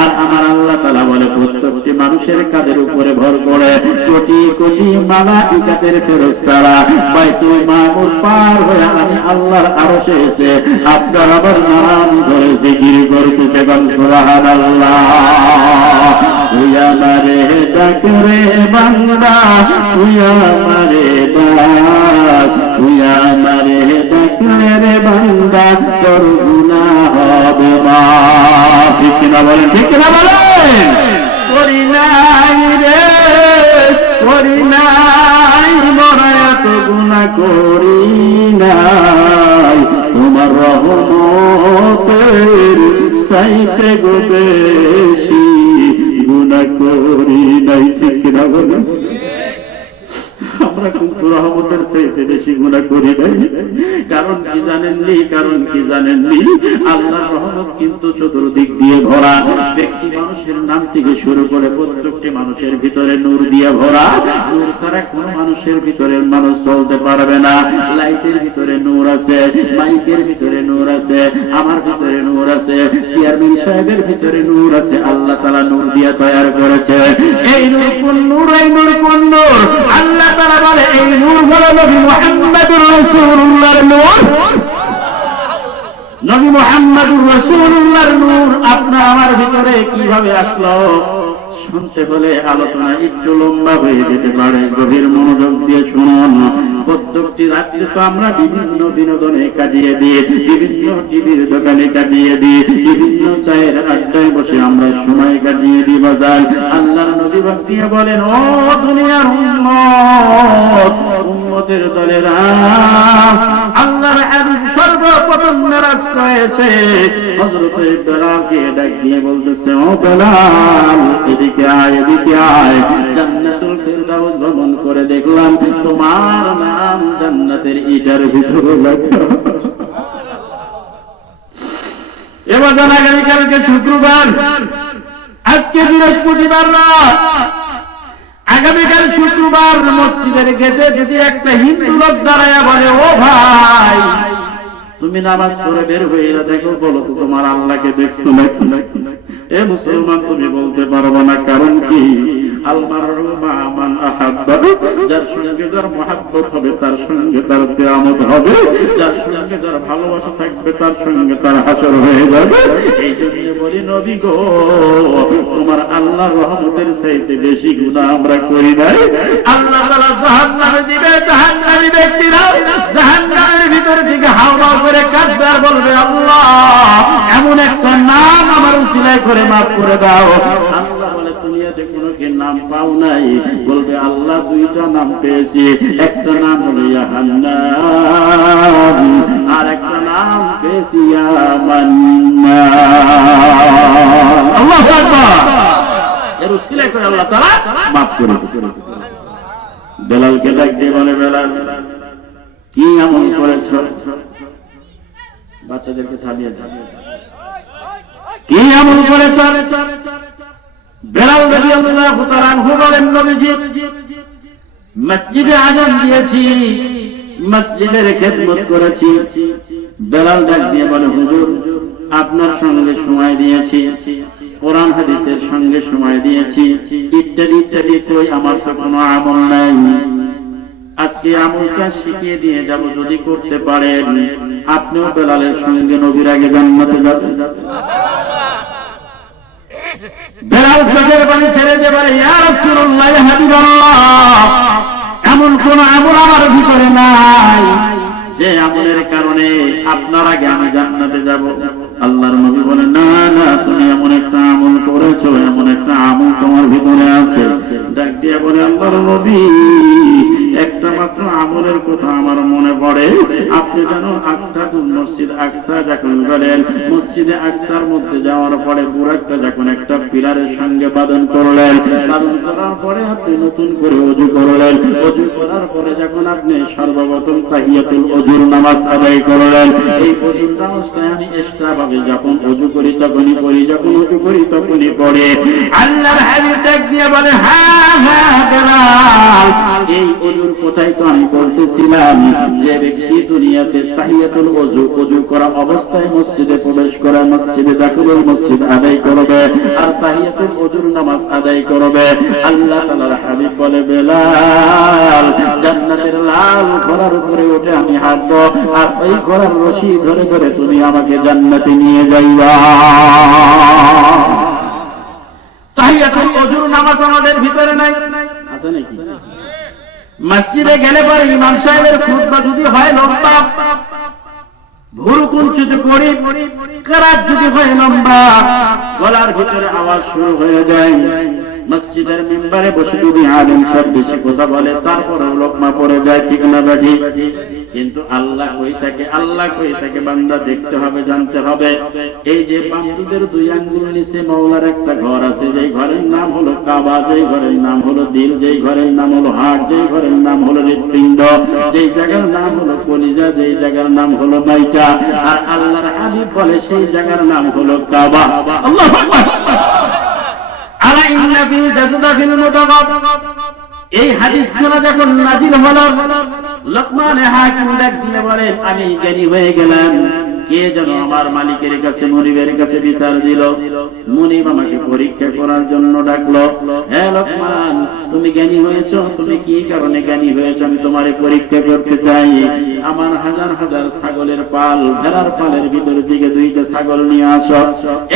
আর আমার আল্লাহ তাআলা বলে, প্রত্যেকটি মানুষের কাঁধের উপরে ভর করে কোটি কোটি মালাইকাতের ফেরেশতারা বাইতুল মামুর পার হয়ে আমি আল্লাহর আরশে এসে আপনার আমার নাম ধরে জিকির করতেছে। সুবহানাল্লাহ। তুই আমারে ডাক রে বান্দা, তুই আমারে ডাক, তুই আমারে ডাক রে বান্দা, তোর গুনাহ হবে মাফ। ঠিক কিনা বলেন, ঠিক কিনা বলেন? করি নাই রে, করি নাই, মোরা এত গুনাহ করি নাই, তোমার রহমতের চাইতে গো বেশি গুনাহ করি নাই। ঠিক কিনা বলেন? আমরা কিন্তু রহমতের চাইতে বেশি গুনাহ করি নাই। কারণ কি জানেননি? কারণ কি জানেননি? আল্লাহর রহমত কিন্তু চতুর্দিক দিয়ে ভরা। ব্যক্তি মানুষের নাম থেকে শুরু করে প্রত্যেকটি মানুষের ভিতরে নূর দিয়ে ভরা। নূর ছাড়া কোন মানুষের ভিতরে মানুষ চলতে পারবে না। লাইটের ভিতরে নূর আছে, মাইকের ভিতরে নূর আছে, আমার ভিতরে নূর আছে, চেয়ারম্যান সাহেবের ভিতরে নূর আছে। আল্লাহ তাআলা নূর দিয়ে তৈরি করেছে। এই নূর কোন নূর? এই নূর কোন নূর? আল্লাহ তাআলা বলে, এই নূর হলো নবী মুহাম্মদুর রাসূলুল্লাহর নূর। নবী মুহাম্মদুর রাসূলুল্লাহর নূর আপনার আমার ভিতরে কিভাবে আসলো? শুনতে হলে আলোচনা একটু লম্বা হয়ে যেতে পারে, গভীর মনোযোগ দিয়ে শুনুন। প্রত্যেকটি রাত্রে তো আমরা বিভিন্ন বিনোদনে কাটিয়ে দিই, বিভিন্ন টিভির দোকানে কাটিয়ে দিই, বিভিন্ন চায়ের আড্ডায় বসে আমরা সময় কাটিয়ে দিই। বাজার আল্লাহর নবী বাক দিয়ে বলেন, ও দুনিয়ার উম্মত, উম্মতের দলেরা, আল্লাহর হাবিব সর্বপ্রথম মেরাজ করেছে। হযরত বেলালকে ডাক দিয়ে বলতেছে, ও বেলাল, এদিকে আয়, এদিকে আয়। জান্নাতুল ফিরদাউস ভ্রমণ করে দেখলাম তোমার নাম জান্নাতের ইটার ভিতরে লেখা। এবার আগামীকালকে শুক্রবার, আজকে বৃহস্পতিবার রাত, আগামীকাল শুক্রবার মসজিদের গেটে যদি একটা হিন্দু লোক দাঁড়ায়া বলে, ও ভাই, তুমি নামাজ পড়ে বের হয়ে দেখো, বলো তো তোমার আল্লাহকে দেখছো নাকি? এ মুসলমান, তুমি বলতে পারবো না। কারণ কি? আল মারউ মা মান আহাব্বা, যার সঙ্গে যার মহব্বত হবে তার সঙ্গে তার কিয়ামত হবে, যার সঙ্গে যার ভালোবাসা থাকবে তার সঙ্গে তার হাসর হয়ে যাবে। এই জন্য বলি, নবী গো, তোমার আল্লাহর রহমতের চাইতে বেশি গুনাহ আমরা করি নাই। আল্লাহ তাআলা জাহান্নামে দিবে, জাহান্নামী ব্যক্তিরা জাহান্নামের ভিতর থেকে হাওয়া করে কাঁদবে আর বলবে, আল্লাহ, এমন একটা নাম আমার উসিলায় করে মাফ করে দাও। আল্লাহ বলে, দুনিয়াতে কোনো কি নাম পাও নাই? বলবে, আল্লাহ, দুইটা নাম পেয়েছি। একটা নাম হলো ইয়া হান্নান, আর একটা নাম পেয়েছি ইয়া মান্নান। আল্লাহু আকবার। এর উসিলায় করে আল্লাহ তাআলা মাফ করে দেন। বেলালকে ডাক দিয়ে বলে, বেলাল, কি আমল করেছ? বাচ্চাদেরকে থামিয়ে দেন। কি আমল করেছ? বেলাল রাদিয়াল্লাহু তাআলা আনহু বলেন, নবীজি, মসজিদে আযান দিয়েছি, মসজিদের খেদমত করেছি। বেলাল ডাক দিয়ে বলে, হুজুর, আপনার সঙ্গে সময় দিয়েছি, কোরআন হাদিসের সঙ্গে সময় দিয়েছি, ইত্যাদি ইত্যাদি, কই আমার তো কোনো আমল নাই। আজকে আমলটা শিখিয়ে দিয়ে যাব, যদি করতে পারেন আপনিও বেলালের সঙ্গে নবীর আগে জান্নাতে যাবেন। বেলাল চোখের পানি ছেড়ে যে বলে, ইয়া রাসূলুল্লাহ, ইয়া হাবিবাল্লাহ, এমন কোন আমল আমার ভিতরে নাই যে আমলের কারণে আপনার আগে আমি জান্নাতে যাব। আল্লাহর নবী বলেন, না না, তুমি এমন একটা আমল করেছো, এমন একটা আমল তোমার ভিতরে আছে। ডাক দিয়ে বলে, আল্লাহর নবী, একটা মাত্র আমলের কথা আমার মনে পড়ে। আপনি জানো মসজিদ আকসা যখন গেলেন, মসজিদে আকসার মধ্যে যাওয়ার পরে বুরাকটা যখন একটা পিলারের সঙ্গে বাঁধন করলেন, বাঁধন করার পরে আপনি নতুন করে ওযু করলেন। ওযু করার পরে যখন আপনি সর্বপ্রথম তাহিয়াতুল ওযুর নামাজ আদায় করলেন, এই ওযুর নামাজটা আমি এক্সট্রা ভাবে যখন ওযু করি তখনই পড়ি, যখন ওযু করি তখনই পড়ি। আল্লাহর হাবিব ডাক দিয়ে বলে, হ্যাঁ হ্যাঁ বেলাল, এই ওযুর কথাই তো আমি বলতেছিলাম। যে ব্যক্তি দুনিয়াতে তাহিয়াতুল ওযু, ওযু করা অবস্থায় মসজিদে প্রবেশ করে, মসজিদে দাখিলুল মসজিদ আদায় করবে আর তাহিয়াতুল ওযুর নামাজ আদায় করবে, আল্লাহ তাআলার হাবিব বলে, বেলাল, জান্নাতের লাল ঘোড়ার উপরে উঠে আমি হাঁটবো, আর ওই ঘোড়ার রশি ধরে ধরে তুমি আমাকে জান্নাতে নিয়ে যাইবা। তাহিয়াতুল ওযুর নামাজ আমাদের ভিতরে নাই, আছে নাকি? মসজিদে গেলে পরে ইমাম সাহেবের খুতবা যদি হয় লম্বা, ভুরু কুঞ্চিত করি, কেরাত যদি হয় লম্বা, গলার ভিতরে আওয়াজ শুরু হয়ে যায়। মসজিদের মিম্বারে বসে যদি আলেম সাহেব বেশি কথা বলে, তারপর লোকমা পড়ে যায়, ঠিক না বেঠি? কিন্তু আল্লাহ কই থাকে, আল্লাহ কই থাকে বান্দা দেখতে হবে, জানতে হবে। এই যে বান্দুদের দুই আঙ্গুল নিচে মওলার একটা ঘর আছে, যেই ঘরের নাম হলো কাবা, যেই ঘরের নাম হলো দিল, যেই ঘরের নাম হলো হার্ট, যেই ঘরের নাম হলো হৃৎপিণ্ড, যেই জায়গার নাম হলো কলিজা, যেই জায়গার নাম হলো মাইকা, আর আল্লাহর হাবিব বলে সেই জায়গার নাম হলো কাবা। আল্লাহু আকবার। আলা ইন্না ফিল জাসাদা ফিল মুতাকাব, এই হাদিসগুলো যখন নাযিল হলো, লোকমান হাকিম ডাক দিয়ে বলেন, আমি জ্ঞানী হয়ে গেলাম। কে যেন আমার মালিকের কাছে, মনিবের কাছে বিচার দিল। মনিব আমাকে পরীক্ষা করার জন্য ডাকলো, হ্যাঁ লোকমান, তুমি জ্ঞানী হয়েছো, তুমি কি কারণে জ্ঞানী হয়েছো আমি তোমারে পরীক্ষা করতে চাই। আমার হাজার হাজার ছাগলের পাল, ভেড়ার পালের ভিতর দিকে দুইটা ছাগল নিয়ে আসো,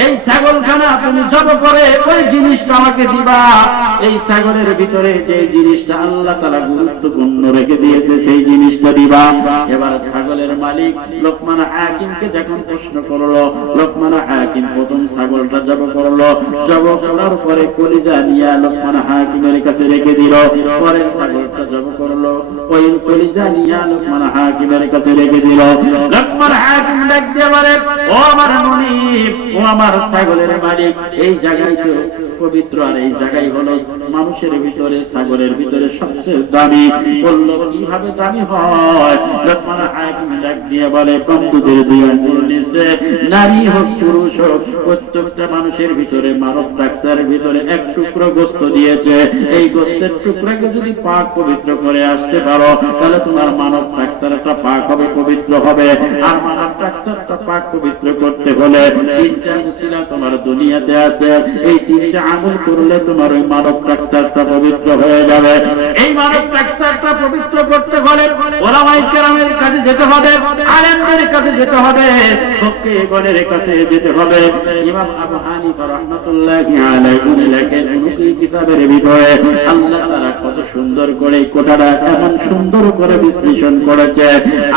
এই ছাগলখানা তুমি জব করে ওই জিনিসটা আমাকে দিবা। এই ছাগলের ভিতরে যে জিনিসটা আল্লাহ তাআলা গুরুত্বপূর্ণ রেখে দিয়েছে সেই জিনিসটা দিবা। এবার ছাগলের মালিক লোকমান হাকিমকে যখন প্রশ্ন করলো, লোকমান হাকিম প্রথম ছাগলটা জব করলো, জব করার পরে কলিজা নিয়ে লোকমান হাকিমের কাছে রেখে দিল। পরের ছাগলটা জব করলো, ওই কলিজা নিয়ে লোকমান হাকিমের কাছে রেখে দিল। লোকমান হাকিম ডাক দিয়ে বলে, ও আমার মনিব, ও আমার ছাগলের মালিক, এই জায়গায় তো পবিত্র, আর এই জায়গায় হলো মানুষের ভিতরে, ছাগলের ভিতরে সবচেয়ে দামি। বললো, কিভাবে দামি হয়? লোকমান হাকিম ডাক দিয়ে বলে, বন্ধুদের দুই আঙ্গুল নিচে, নারী হোক পুরুষ হোক, প্রত্যেকটা মানুষের ভিতরে, মানব টাক্সারের ভিতরে এক টুকরো গোস্ত দিয়েছে। এই গোস্তের টুকরাকে যদি পাক পবিত্র করে আসতে পারো, তাহলে তোমার মানব টাক্সারটা পাক হবে, পবিত্র হবে। আর মানব টাক্সারটা পাক পবিত্র করতে হলে তিনটা উসিলা তোমার দুনিয়াতে আছে, এই তিনটা আমল করলে তোমার ওই মানব টাক্সারটা পবিত্র হয়ে যাবে। এই মানব টাক্সারটা পবিত্র করতে হলে ওলামায়ে কেরামের কাছে যেতে হবে, আলেমদের কাছে যেতে হবে, ফকিহগণের কাছে যেতে হবে। ইমাম আবু হানিফা রাহমাতুল্লাহি আলাইহি লেখেন উনকি কিতাবের ভিতরে আল্লাহ তাআলা কত সুন্দর করে কথাটা এমন সুন্দর করে বিশ্লেষণ করেছে।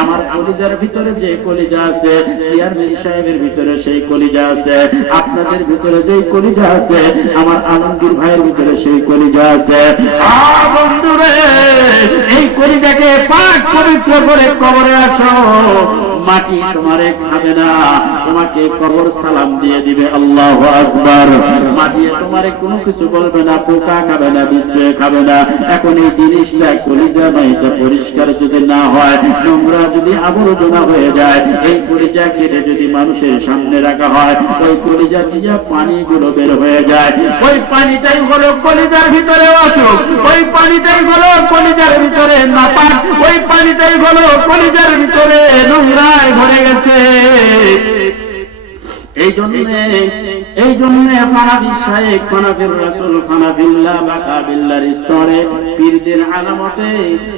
আমার কলিজার ভিতরে যে কলিজা আছে, চেয়ারম্যান সাহেবের ভিতরে সেই কলিজা আছে, আপনাদের ভিতরে যে কলিজা আছে, আমার আলমগীর ভাইয়ের ভিতরে সেই কলিজা আছে। বন্ধুরে, এই কলিজাকে পাক পবিত্র করে কবরে আসো, মাটি তোমারে খাবে না, তোমাকে কবর সালাম দিয়ে দিবে। আল্লাহু আকবার। মাটি তোমারে কোনো কিছু বলবে না, পোকা খাবে না, বিচ্ছু খাবে না। এখন এই জিনিসটা কলিজা মাইটা পরিষ্কার যদি না হয়, নোংরা যদি আবর্জনা হয়ে যায়, এই কলিজা কেটে যদি মানুষের সামনে রাখা হয়, ওই কলিজা দিয়ে পানিগুলো বের হয়ে যায়। ওই পানিটাই হলো কলিজার ভিতরে অসুখ, ওই পানিটাই হলো কলিজার ভিতরে নাপাক, ওই পানিটাই হলো কলিজার ভিতরে নোংরা ভরে গেছে। এই জন্য এই জন্য ফানাফি শাইখ, ফানাফির রাসূল, ফানাফিল্লাহ বা কাবিল্লাহর স্তরে পীরদের আলামতে,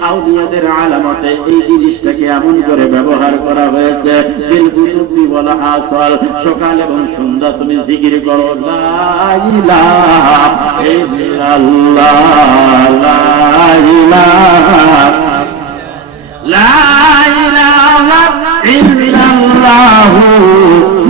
আউলিয়াদের আলামতে এই জিনিসটাকে এমন করে ব্যবহার করা হয়েছে। বিলকুতুবি ওয়াল আসল, সকাল এবং সন্ধ্যা তুমি জিকির করো লা ইলাহা ইল্লাল্লাহ, লা ইলাহা, লা ইলাহা ইল্লাল্লাহ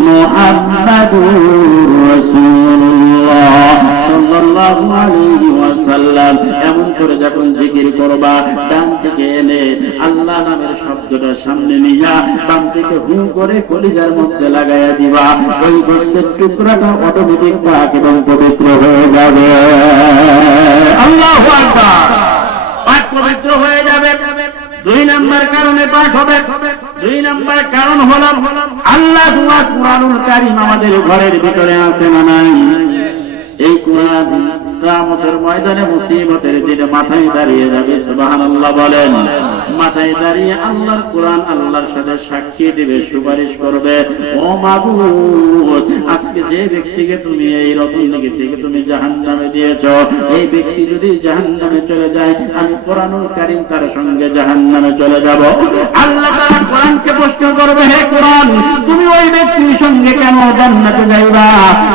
মুহাম্মাদুর রাসূলুল্লাহ সাল্লাল্লাহু আলাইহি ওয়াসাল্লাম। এমন করে যখন জিকির করবা, ডান থেকে এনে আল্লাহ নামের শব্দটা সামনে নিয়া বাম থেকে হু করে কলিজার মধ্যে লাগাইয়া দিবা। ওই গোশতের টুকরাটা অটোমেটিক পাক এবং পবিত্র হয়ে যাবে। আল্লাহু আকবার। পাক পবিত্র হয়ে যাবে। দুই নাম্বার কারণে পাক হবে। দুই নাম্বার কারণ হলো আল্লাহ কুরআনুল কারীম আমাদের ঘরের ভিতরে আছে না নাই? এই কুরআন কিয়ামতের ময়দানে মুসিবতের দিনে মাথায় দাঁড়িয়ে যাবে। সুবহানাল্লাহ বলেন। মাথায় দাঁড়িয়ে আল্লাহর কুরআন আল্লাহর সাথে সাক্ষী দিবে, সুপারিশ করবে। ও মাবুদ, আজকে যে ব্যক্তিকে তুমি এই রতনদিঘি থেকে তুমি জাহান্নামে দিয়েছো, এই ব্যক্তি যদি জাহান্নামে চলে যায়, আমি কুরআনুল কারীম তার সঙ্গে জাহান্নামে চলে যাব। আল্লাহ তাআলা কুরআনকে প্রশ্ন করবে, হে কুরআন, তুমি ওই ব্যক্তির সঙ্গে কেন জান্নাতে যাইবা,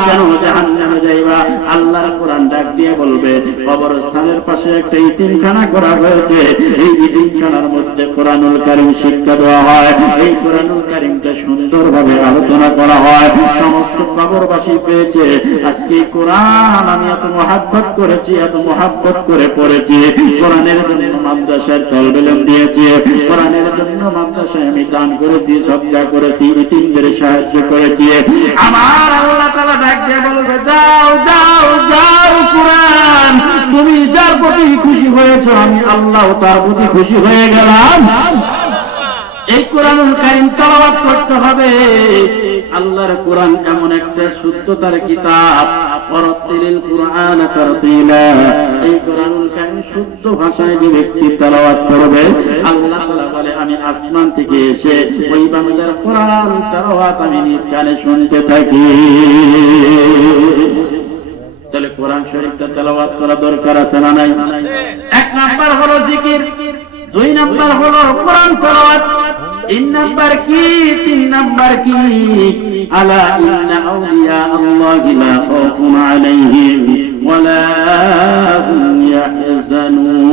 কেন জাহান্নামে যাইবা? আল্লাহর কুরআন ডাক দিয়ে বলবে, কবরস্থানের পাশে একটা ইতিমখানা করা হয়েছে, এই ইতিমখানার মধ্যে কুরআনুল কারীম শিক্ষা দেওয়া হয়, এই কুরআনুল কারীমকে সুন্দরভাবে আলোচনা করা হয়। সমস্ত কবরবাসী পেয়েছে আজকে কোরআন আমি এত মহব্বত করেছি, এত মহব্বত করে পড়েছি। কোরআনের জন্য মাদ্রাসার তলবেলম দিয়েছি, কোরআনের জন্য মাদ্রাসায় আমি দান করেছি, সদকা করেছি, ইতিমদের সাহায্য করেছি। আমার আল্লাহ তাআলা ডাক দিয়ে বলবে, যাও যাও যাও কুরআন, তুমি যার প্রতি খুশি হয়েছো আমি আল্লাহ তার প্রতি খুশি হয়ে গেলাম। এই কুরআনুল কারীম তেলাওয়াত করতে হবে। আল্লাহর কুরআন এমন একটা শুদ্ধতার কিতাব, ওয়ারাতিলিল কুরআন তারতিলা। এই কুরআনুল কারীম শুদ্ধ ভাষায় যে ব্যক্তি তেলাওয়াত করবে, আল্লাহ তাআলা বলে আমি আসমান থেকে এসে ওই বান্দার কুরআন তেলাওয়াত আমি নিজ কানে শুনতে থাকি। তাহলে কোরআন শরীফটা তেলাওয়াত করা দরকার আছে না নাই? এক নাম্বার হলো জিকির, দুই নাম্বার হলো কোরআন তেলাওয়াত, তিন নাম্বার কি? তিন নাম্বার কি? আলা ইন্না আউলিয়া আল্লাহি লা খাউফুন আলাইহিম ওয়া লা হুম ইয়াহজানুন।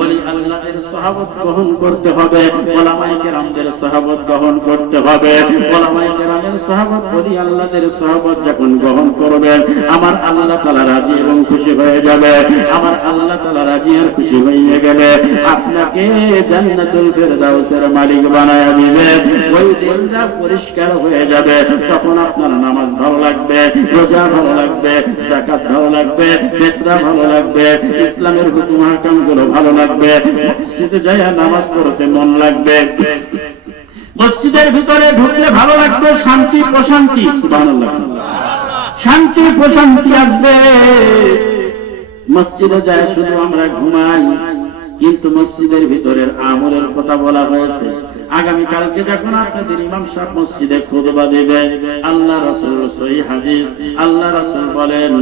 বলি আল্লাহর সাহাবত গ্রহণ করতে হবে, উলামায়ে কেরামদের সাহাবত গ্রহণ করতে হবে। উলামায়ে কেরামের সাহাবত বলি আল্লাহর সাহাবত যখন গ্রহণ করবেন, আমার আল্লাহ তাআলা রাজি এবং খুশি হয়ে যাবে। আমার আল্লাহ তাআলা রাজি আর খুশি হয়ে গেলে আপনাকে জান্নাতুল ফেরদাউসের মালিক বানায়া দিবে। ওই দিনটা পরিষ্কার হয়ে যাবে। তখন আপনার নামাজ ভালো লাগবে, রোজা ভালো লাগবে, যাকাত ভালো লাগবে, ফিতরা ভালো লাগবে, ইসলামের হুকুম আহকাম গুলো ভালো লাগবে, মসজিদে যায় নামাজ পড়তে মন লাগবে, মসজিদের ভিতরে ঢুকলে ভালো লাগবে, শান্তি প্রশান্তি, সুবহানাল্লাহ, শান্তি প্রশান্তি আসবে। মসজিদে যায় শুধু আমরা ঘুমাই, কিন্তু মসজিদের ভিতরের আমলের কথা বলা হয়েছে। আগামী কালকে যখন আপনাদের ইমাম সাহেব মসজিদে খুতবা দিবে, আল্লাহ রাসূল সহিহ হাদিস, আল্লাহ রাসূল বলেন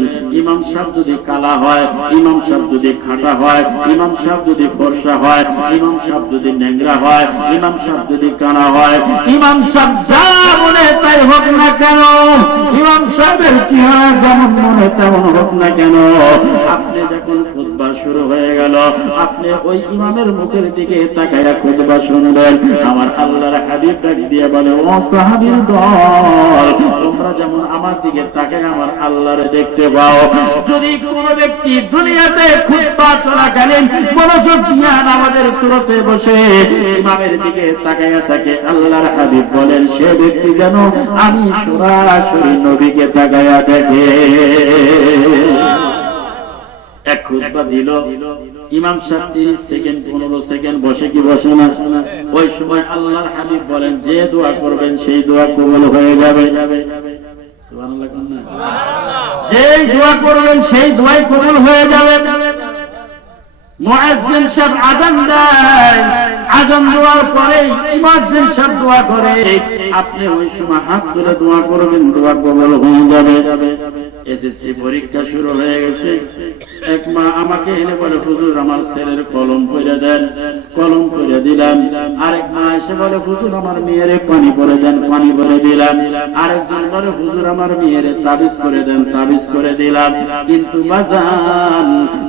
ইমাম সাহেব যদি কালা হয়, ইমাম সাহেব যদি খাঁটা হয়, ইমাম সাহেব যদি ফর্সা হয়, ইমাম সাহেব যদি ন্যাংরা হয়, ইমাম সাহেব যদি কানা হয়, ইমাম সাহেব যা মনে তাই হোক না কেন, ইমাম সাহেবের চেহারা যেমন মনে তেমন হোক না কেন, আপনি যখন খুতবা শুরু হয়ে গেল, আপনি ওই ইমামের মুখের দিকে তাকায়া খুতবা শুনবেন। আমার আল্লাহর হাবিব ডাক দিয়ে বলে, ও সাহাবীর দল, তোমরা যেমন আমার দিকে তাকায় আমার আল্লাহরে দেখতে পাও। যদি কোন ব্যক্তি দুনিয়াতে খুতবা চলাকালীন মনোযোগ দিয়ে নামাজের সুরতে বসে ইমামের দিকে তাকায়া থাকে, আল্লাহর হাবিব বলেন সে ব্যক্তি যেন আমি সরাসরি নবীকে তাকায়া দেখে। এক খুতবা দিল, ইমাম সাহেব 30 সেকেন্ড 15 সেকেন্ড বসে কি বসে না? ওই সময় আল্লাহর হাবিব বলেন যে দোয়া করবেন সেই দোয়া কবুল হয়ে যাবে। সুবহানাল্লাহ। যে দোয়া করবেন সেই দোয়াই কবুল হয়ে যাবে। মুয়াজ্জিন সাহেব আযান দেয়, আযান দেওয়ার পরে মুয়াজ্জিন সাহেব দোয়া করে, আপনি ওই সময় হাত তুলে দোয়া করবেন, দোয়া কবুল হয়ে যাবে। এসএসসি পরীক্ষা শুরু হয়ে গেছে। এক মা আমাকে এনে বলে, হুজুর আমার ছেলের কলম করে দেন। কলম করে দিলাম। আরেক মা এসে বলে, হুজুর আমার মেয়ের পানি করে দেন, পানি করে দিলাম। আরেকজন বলে, হুজুর আমার মেয়ের তাবিজ করে দেন, তাবিজ করে দিলাম। কিন্তু বাজান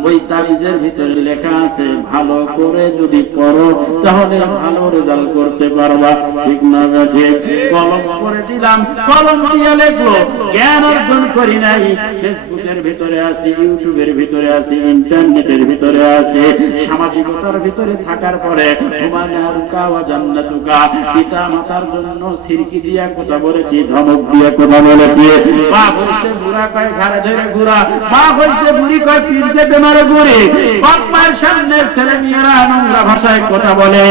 ওই তাবিজের ভিতরে লেখা আছে, ভালো করে যদি পড়ো তাহলে ভালো রেজাল্ট করতে পারবা, ঠিক না ঠিক? কলম করে দিলাম, কলম দিয়ে লেখলো, জ্ঞান অর্জন করি নাই। ফেসবুকের ভিতরে আছে, ইউটিউবের ভিতরে আছে, ইন্টারনেটের ভিতরে আছে, সামাজিকতার ভিতরে থাকার পরে হুমানারুকা ওয়া জান্নাতুকা, পিতা মাতার জন্য সিরকি দিয়া কথা বলেছি, ধমক দিয়ে কথা বলেছি। মা হইছে বুড়া কয় ঘাড়ে ধরে ঘুরা, মা হইছে বুড়ি কয় পিঠ কেটে মারে ঘুরে। বাপ মায়ের সামনে ছেলে মেয়েরা নোংরা ভাষায় কথা বলে,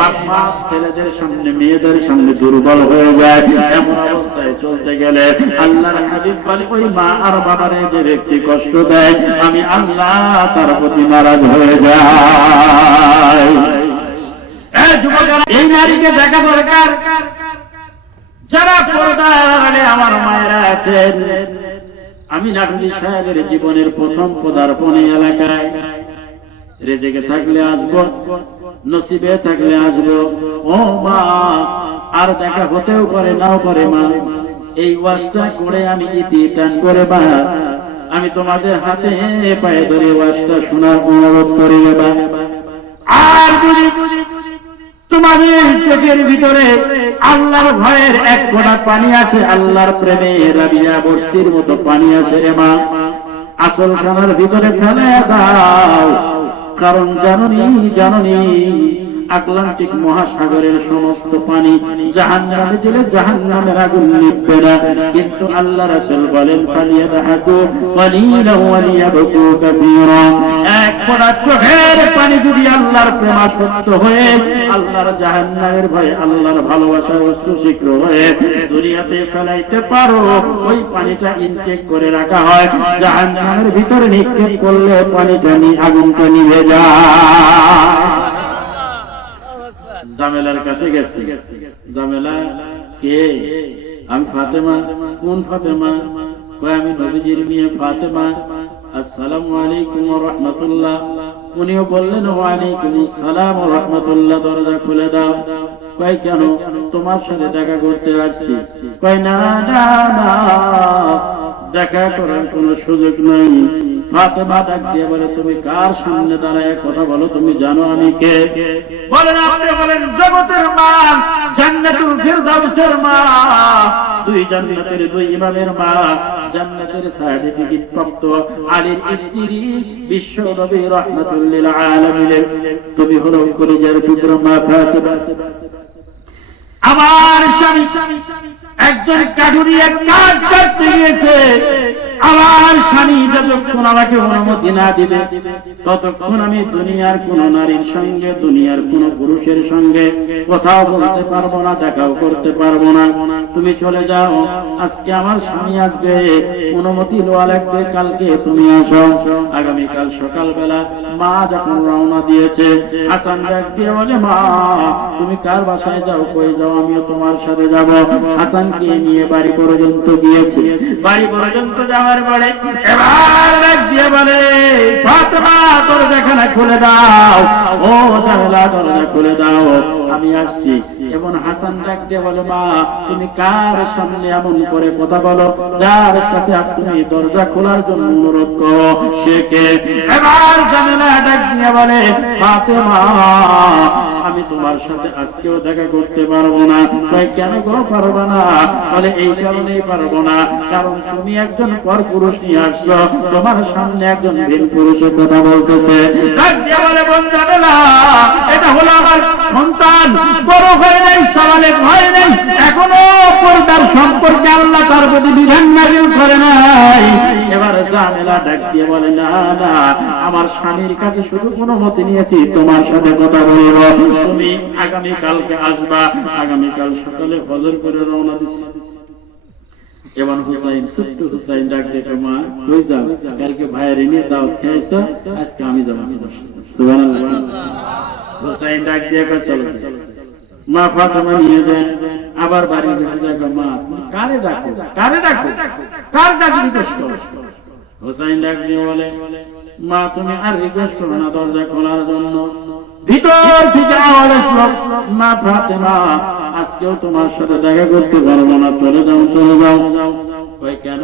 বাপ মা ছেলেদের সামনে মেয়েদের সামনে দুর্বল হয়ে যায়। এমন অবস্থায় চলতে গেলে আল্লাহর হাবিব বলে, ওই মা আর বাবারে যে ব্যক্তি কষ্ট দেয়, আমি আল্লাহ তার প্রতি নারাজ হয়ে যাই। এই যুবকেরা, এই নারীকে দেখা দরকার। যারা পর্দার আড়ালে আমার মায়েরা আছেন, আমি নাটুলি সাহেবের জীবনের প্রথম পদার্পণ এই এলাকায়। রেজেকে থাকলে আসবো, নসিবে থাকলে আসবো। ও মা, আর দেখা হতেও পারে নাও পারে মা। এই ওয়াজটা করে আমি ইতি টান করে বা আমি তোমাদের হাতে পায়ে ধরে ওয়াজটা শোনার অনুরোধ করি বা। আর যদি তোমাদের চোখের ভিতরে আল্লাহর ভয়ের এক ফোঁটা পানি আছে, আল্লাহর প্রেমে রাবিয়া বর্ষির মতো পানি আছে রে মা, আসল খানার ভিতরে ফেলে দাও। কারণ জাননি আটলান্টিক মহাসাগরের সমস্ত পানি জাহান্নামে দিলে জাহান্নামের আগুন নিভবে না। কিন্তু আল্লাহ রাসূল বলেন, ফালিয়াদহাকু কালিলান ওয়া লিয়াবকু কাসীরা। এক ফোঁটা চোখের পানি যদি আল্লাহর প্রেমাসক্ত হয়ে, আল্লাহর জাহান্নামের ভয়ে, আল্লাহর ভালোবাসার বস্তু শীঘ্র হয়ে দুনিয়াতে ফেলাইতে পারো, ওই পানিটা ইনটেক করে রাখা হয়, জাহান্নামের ভিতরে নিক্ষেপ করলে পানিটা আগুনটা নিভে যায়। জামেলার কাছে গেছে, জামেলা কে? আমি ফাতেমা। কোন ফাতেমা? কয় আমি নবীজির মেয়ে ফাতেমা। আসসালামু আলাইকুম ওয়া রাহমাতুল্লাহ। উনিও বললেন, ওয়া আলাইকুমুস সালাম ওয়া রাহমাতুল্লাহ। দরজা খুলে দাও। কয় কেন? তোমার সাথে দেখা করতে আসছি। কয় না না না, দেখা করার কোনো সুযোগ নাই। ফাতেমা ডাক দিয়ে বলে, তুমি কার সামনে দাঁড়ায় কথা বলো? তুমি জানো আমি কে? বলেন, আপনি বলেন জগতের মা, জান্নাতুল ফিরদাউসের মা, দুই জান্নাতের দুই ইমামের মা, জান্নাতের সার্টিফিকেট প্রাপ্ত আলীর স্ত্রী, বিশ্ব নবী রাহমাতুল লিল আলামিন। তুমি হলো কলিজার টুকরা মা ফাতেমা। আমার স্বামী একজন কাঠুরিয়া কাজ করতে গিয়েছে। আমার স্বামী যতক্ষণ আমাকে অনুমতি না দিবে, ততক্ষণ আমি দুনিয়ার কোন নারীর সঙ্গে, দুনিয়ার কোন পুরুষের সঙ্গে কথাও বলতে পারবো না, দেখাও করতে পারবো না। তুমি চলে যাও, আজকে আমার স্বামী আসবে, অনুমতি লওয়া লাগবে, কালকে তুমি আসো। আগামীকাল সকালবেলা মা যখন রওনা দিয়েছে, হাসান ডাক দিয়ে বলে, মা তুমি কার বাসায় যাও? কই যাও? আমিও তোমার সাথে যাব। হাসানকে নিয়ে বাড়ি পর্যন্ত গিয়েছে। বাড়ি পর্যন্ত যাওয়ার পরে এবার ডাক দিয়ে বলে, ফাতেমা দরজাখানা খুলে দাও। ও জামেলা দরজা খুলে দাও, আমি আসছি। এবং হাসান ডাক দিয়ে বলে, মা তুমি কার সামনে এমন করে কথা বলো? যার কাছে তুমি দরজা খোলার জন্য অনুরোধ করো, সে কে? এবার জামেলা ডাক দিয়ে বলে, ফাতেমা আমি তোমার সাথে আজকেও দেখা করতে পারবো না। তাই কেন গো পারবো না? বলে এই কারণেই পারবো না, কারণ তুমি একজন পর পুরুষ নিয়ে আসছো, তোমার সামনে একজন ভিন পুরুষের কথা বলতেছে। এটা হলো আমার সন্তান, বড় হয় নাই, সাবালেক হয় নাই, এখনো পর্দার সম্পর্কে আল্লাহ তার প্রতি বিধান নাযিল করে নাই। এবার জামেলা ডাক দিয়ে বলে, না না, আমার স্বামীর কাছে শুধু অনুমতি নিয়েছি, তোমার সাথে কথা বলবো। তুমি আগামীকালকে আসবা। আগামীকাল সকালে ফজর করে রওনা দিচ্ছি। এমন হুসাইন, ছোট্ট হুসাইন ডাক দেখে, মা কই যাও? কালকে ভাইয়ের এনে দাও খেয়েছ, আজকে আমি যাবো। সুবহানাল্লাহ। হুসাইন ডাক দিয়ে কয় চলো। মা ফাতেমা নিয়ে যায়, আবার বাড়ি গেছে, দেখো মা তুমি কারে ডাকো, কারে ডাকো, কার কাছে রিকোয়েস্ট করো? হুসাইন ডাক দিয়ে বলে, মা তুমি আর রিকোয়েস্ট করো না দরজা খোলার জন্য। ভিতর থেকে আওয়াজ আসলো, মা ফাতেমা আজকেও তোমার সাথে দেখা করতে পারবো না, চলে যাও, চলে যাও। কই কেন?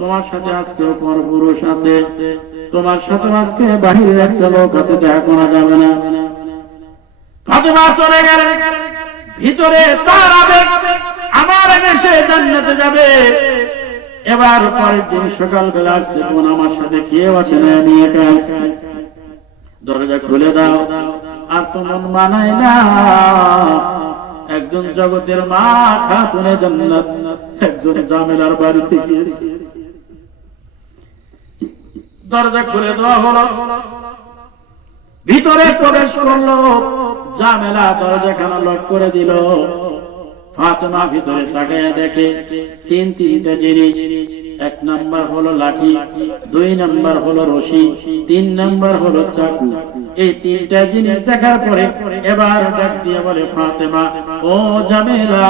তোমার সাথে আজকেও পরপুরুষ আছে, তোমার সাথে আজকে বাহিরের একটা লোক আছে, দেখা করা যাবে না। ফাতেমা চলে গেলে ভিতরে তার আবেগ, আমার আগে সে জান্নাতে যাবে। এবার পরের দিন সকালবেলা আসছে, বোন আমার সাথে কেউ আছে না, আমি একা আছি, দরজা খুলে দাও। আর তো মন মানায় না, একজন জগতের মা খাতুনে জান্নাত একজন জামেলার বাড়িতে গিয়েছে। দরজা খুলে দেওয়া হলো, ভিতরে প্রবেশ করলো, জামেলা দরজাখানা লক করে দিল। ফাতেমা ভিতরে তাকায়া দেখে তিনটা জিনিস, এক নাম্বার হলো লাঠি, দুই নাম্বার হলো রশি, তিন নাম্বার হলো চাকু। এই তিনটা জিনিস দেখার পরে এবার ডাক দিয়ে বলে, ফাতেমা ও জামেলা,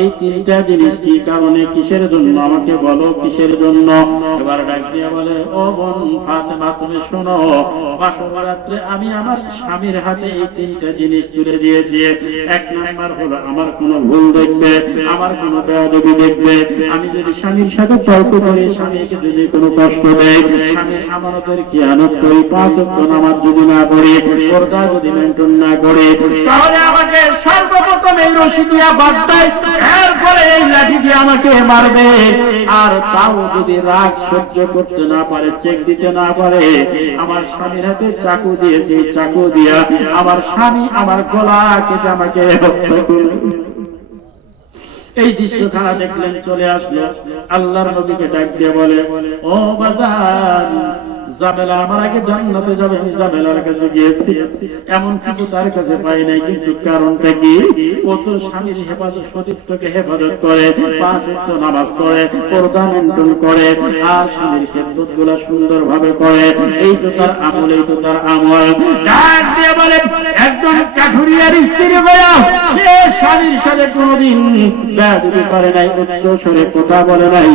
এই তিনটা জিনিস কি কারণে, কিসের জন্য আমাকে বলো, কিসের জন্য? এবার ডাক দিয়ে বলে, ও বোন ফাতেমা তুমি শোনো, রাত্রে আমি আমার স্বামীর হাতে এই তিনটা জিনিস তুলে দিয়েছি। এক নাম্বার হলো আমার কোনো ভুল দেখবে, আমার কোনো বেয়াদবি দেখবে, আমি যদি স্বামীর সাথে তর্ক করি, স্বামীকে যদি কোনো কষ্ট দেয়, স্বামীর আমানতের খেয়ানত করি, 5 ওয়াক্ত নামাজ যদি না করি, পর্দা যদি মেনটেন না করি, তাহলে আমাকে সর্বপ্রথম এই রশি দিয়া বাঁধতায়, এরপরে এই লাঠি দিয়ে আমাকে মারবে। আর তাও যদি রাগ সহ্য করতে না পারে, চেক দিতে না পারে, আমার স্বামীর হাতে চাকু দিয়েছে, চাকু দিয়া আমার স্বামী আমার গলা কেটে আমাকে হত্যা করবে। এই দৃশ্যখানা দেখলেন, চলে আসলো, আল্লাহর নবীকে ডাক দিয়ে বলে, ও বাজার, জামেলা আমার আগে জান্নাতে যাবে, আমি জামেলার কাছে গিয়েছি, এমন কিছু তার কাছে পাই নাই, কিন্তু কারণটা কি? ও তো স্বামীর হেফাজত, সতীত্বকে হেফাজত করে, 5 ওয়াক্ত নামাজ পড়ে, পর্দা মেনটেন করে, আর স্বামীর খেদমত গুলা সুন্দর ভাবে করে। এই তো তার আমল, এই তো তার আমল। ডাক দিয়ে বলে, একজন কাঠুরিয়ার স্ত্রী হয়ে সে স্বামীর সাথে কোনোদিন বেয়াদবি করে নাই, উচ্চ স্বরে কথা বলে নাই।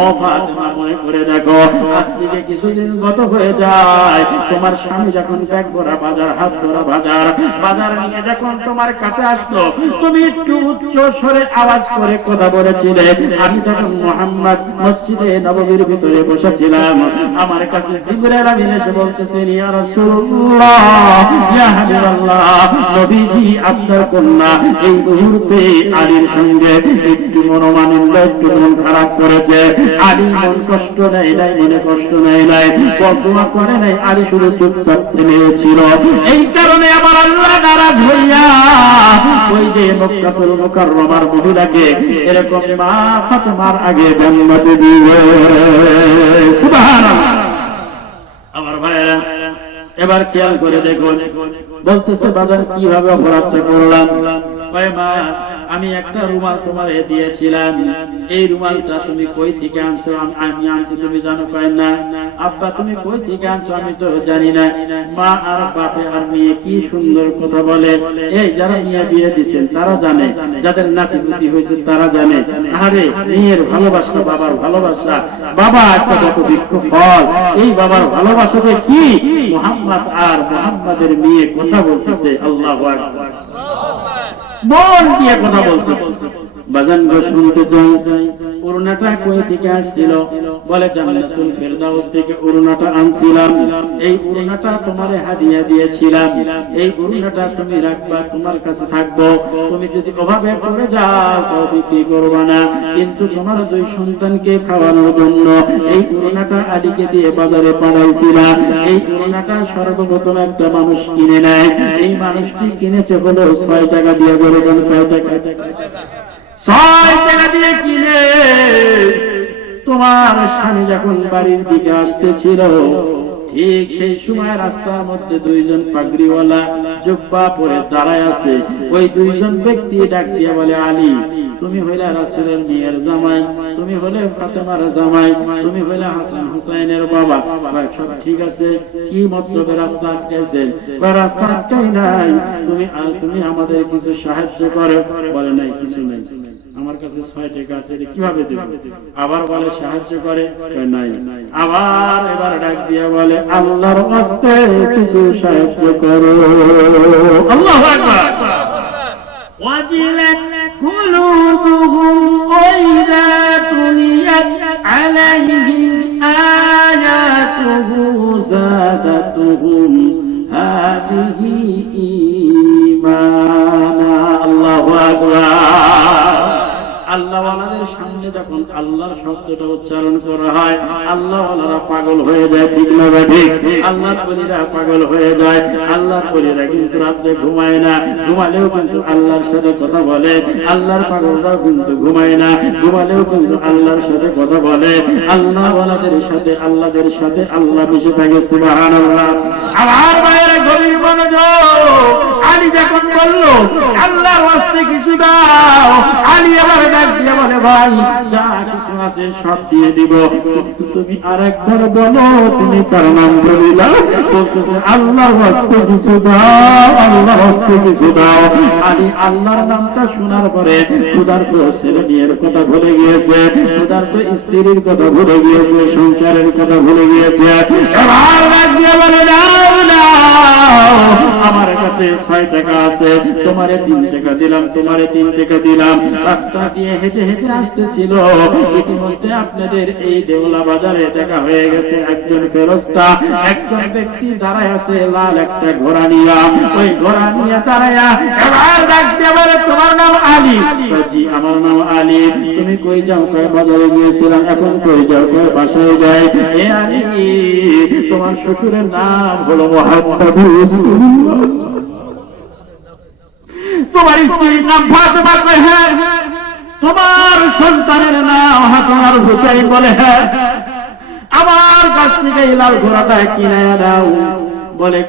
ও ফাতেমা মনে করে দেখো, আজ থেকে কিছুদিন গত হয়ে যায়, তোমার স্বামী যখন ব্যাগ ভরা বাজার, হাত ভরা বাজার, বাজার নিয়ে যখন তোমার কাছে আসলো, তুমি একটু উচ্চ স্বরে আওয়াজ করে কথা বলেছিলে। আমি তখন মুহাম্মদ মসজিদে নববীর ভিতরে বসেছিলাম, আমার কাছে জিবরাইল আমিন এসে বলতেছেন, ইয়া রাসূলুল্লাহ, ইয়া হাবিবাল্লাহ, নবীজি আপনার কন্যা এই মুহূর্তে আলীর সঙ্গে একটু মনোমালিন্য, একটু মন খারাপ করেছে। আলী মন কষ্ট নেই নাই, মনে কষ্ট নেই নাই, বদদোয়া করে নাই, আলী শুধু চুপচাপ থেমেছিল। এই কারণে আমার আল্লাহ নারাজ হইয়া ওই যে মক্কাতুল মুকাররমার মহিলাকে এরকম মা ফাতেমার আগে জান্নাতে দিবে। সুবহানাল্লাহ। আমার ভাইরা এবার খেয়াল করে দেখুন, বলতেছে বাজার কিভাবে অপরাধটা করলাম। আমি একটা রুমাল তোমার দিয়েছিলাম, এই রুমালটা তুমি কই থেকে আনছো? আমি আনছি, তুমি জানো? কয় না। আব্বা তুমি কই থেকে আনছো? আমি তো জানি না। মা আর বাপে আর মেয়ে কি সুন্দর কথা বলে, এই যারা মেয়ে বিয়ে দিচ্ছেন তারা জানে, যাদের নাতি পুতি হয়েছে তারা জানে। আরে মেয়ের ভালোবাসা, বাবার ভালোবাসা, বাবা একটা কত বৃক্ষ ফল, এই বাবার ভালোবাসাতে কি মুহাম্মদ আর মুহাম্মাদের মেয়ে কথা বলতেছে, আল্লাহু আকবার, মন দিয়ে কথা বলতেছে। বাজান গো শুনতে চাই, ওড়নাটা কই থেকে আসছিল? বলে জান্নাতুল ফেরদাউস থেকে ওড়নাটা আনছিলাম, এই ওড়নাটা তোমারে হাদিয়া দিয়েছিলাম, এই ওড়নাটা তুমি রাখবা, তোমার কাছে থাকবো, তুমি যদি অভাবে পড়ে যাও তাও বিক্রি করবা না, কিন্তু তোমার 2 সন্তানকে খাওয়ানোর জন্য এই ওড়নাটা আলীকে দিয়ে বাজারে পাঠাইছিলাম। এই ওড়নাটা সর্বপ্রথম একটা মানুষ কিনে নেয়, এই মানুষটি কিনেছে হলো 6 টাকা দিয়ে। জোরে বলে কয় টাকা? 6 টাকা দিয়ে কিনে তোমার স্বামী যখন বাড়ির দিকে আসতেছিল, ঠিক সেই সময় রাস্তার মধ্যে দুইজন পাগড়িওয়ালা জুব্বা পরে দাঁড়ায় আছে। ওই দুইজন ব্যক্তি ডাক দিয়ে বলে, আলী তুমি হইলে রাসূলের মেয়ের জামাই, তুমি হলে ফাতেমার জামাই, তুমি হইলে হাসান হুসাইনের বাবা। সব ঠিক আছে, কি মতলবে রাস্তা আটকাইছেন? রাস্তা আটকাই নাই, তুমি আমাদের কিছু সাহায্য করো। বলে নাই, কিছু নাই, আমার কাছে 6 টাকা আছে, কিভাবে দেব? আবার বলে সাহায্য করে, নাই। আবার এবার ডাক দিয়ে বলে, আল্লাহর ওয়াস্তে কিছু সাহায্য করো। আল্লাহু আকবার। ওয়াজিলাত কুলুবুহুম ওয়াইযা তুলিয়াত আলাইহিম আয়াতুহু যাদাতুহুম হাদিহি ঈমানা। আল্লাহু আকবার। আল্লাহওয়ালাদের সামনে যখন আল্লাহর শব্দটা উচ্চারণ করা হয়, আল্লাহওয়ালারা পাগল হয়ে যায়, ঠিক না ঠিক? আল্লাহর ওলিরা পাগল হয়ে যায়। আল্লাহর ওলিরা কিন্তু রাতে ঘুমায় না, ঘুমালেও কিন্তু আল্লাহর সাথে কথা বলে। আল্লাহর পাগলরাও কিন্তু ঘুমায় না, ঘুমালেও কিন্তু আল্লাহর সাথে কথা বলে। আল্লাহওয়ালাদের সাথে আল্লাহ মিশে থাকে। সুবহানাল্লাহ। আমার বাইরে গভীর মনোযোগ। আলী যখন বলল, আল্লাহর ওয়াস্তে কিছু দাও, আলী এবার ডাক দিয়ে বলে, ভাই যা কিছু আছে সব দিয়ে দিব, তুমি আরেকবার বলো তুমি কার নাম বলিলা? বলতেছে, আল্লাহর ওয়াস্তে কিছু দাও, আল্লাহর ওয়াস্তে কিছু দাও। আলী আল্লাহর নামটা শোনার পরে ক্ষুধার্ত ছেলে মেয়ের কথা ভুলে গিয়েছে, ক্ষুধার্ত স্ত্রীর কথা ভুলে গিয়েছে, সংসারের কথা ভুলে গিয়েছে। এবার ডাক দিয়ে বলে, আমার কাছে 6 টাকা আছে, তোমারে 3 টাকা দিলাম, তোমারে 3 টাকা দিলাম। রাস্তা দিয়ে হেঁটে হেঁটে আসতেছিল, ইতিমধ্যে আপনাদের এই দেওলা বাজারে দেখা হয়ে গেছে একজন ফেরেশতা, একজন ব্যক্তি দাঁড়ায় আছে লাল একটা ঘোড়া নিয়ে। ওই ঘোড়া নিয়ে দাঁড়ায়া এবার ডাকতে বলে, তোমার নাম আলী? জি আমার নাম আলী। তুমি কই যাও? কয় বাজারে গিয়েছিলাম। এখন কই যাও? কয় বাসায় যাই। এ আলী, তোমার শ্বশুরের নাম হলো মুহাম্মদ রাসূলুল্লাহ, তোমার স্ত্রীর নাম ফাতেমা। কয় হ্যাঁ। তোমার সন্তানের নাম হাসান আর হুসাইন? বলে হ্যাঁ। আমার কাছ থেকে এই লাল ঘোড়াটা কিনে দাও। বলে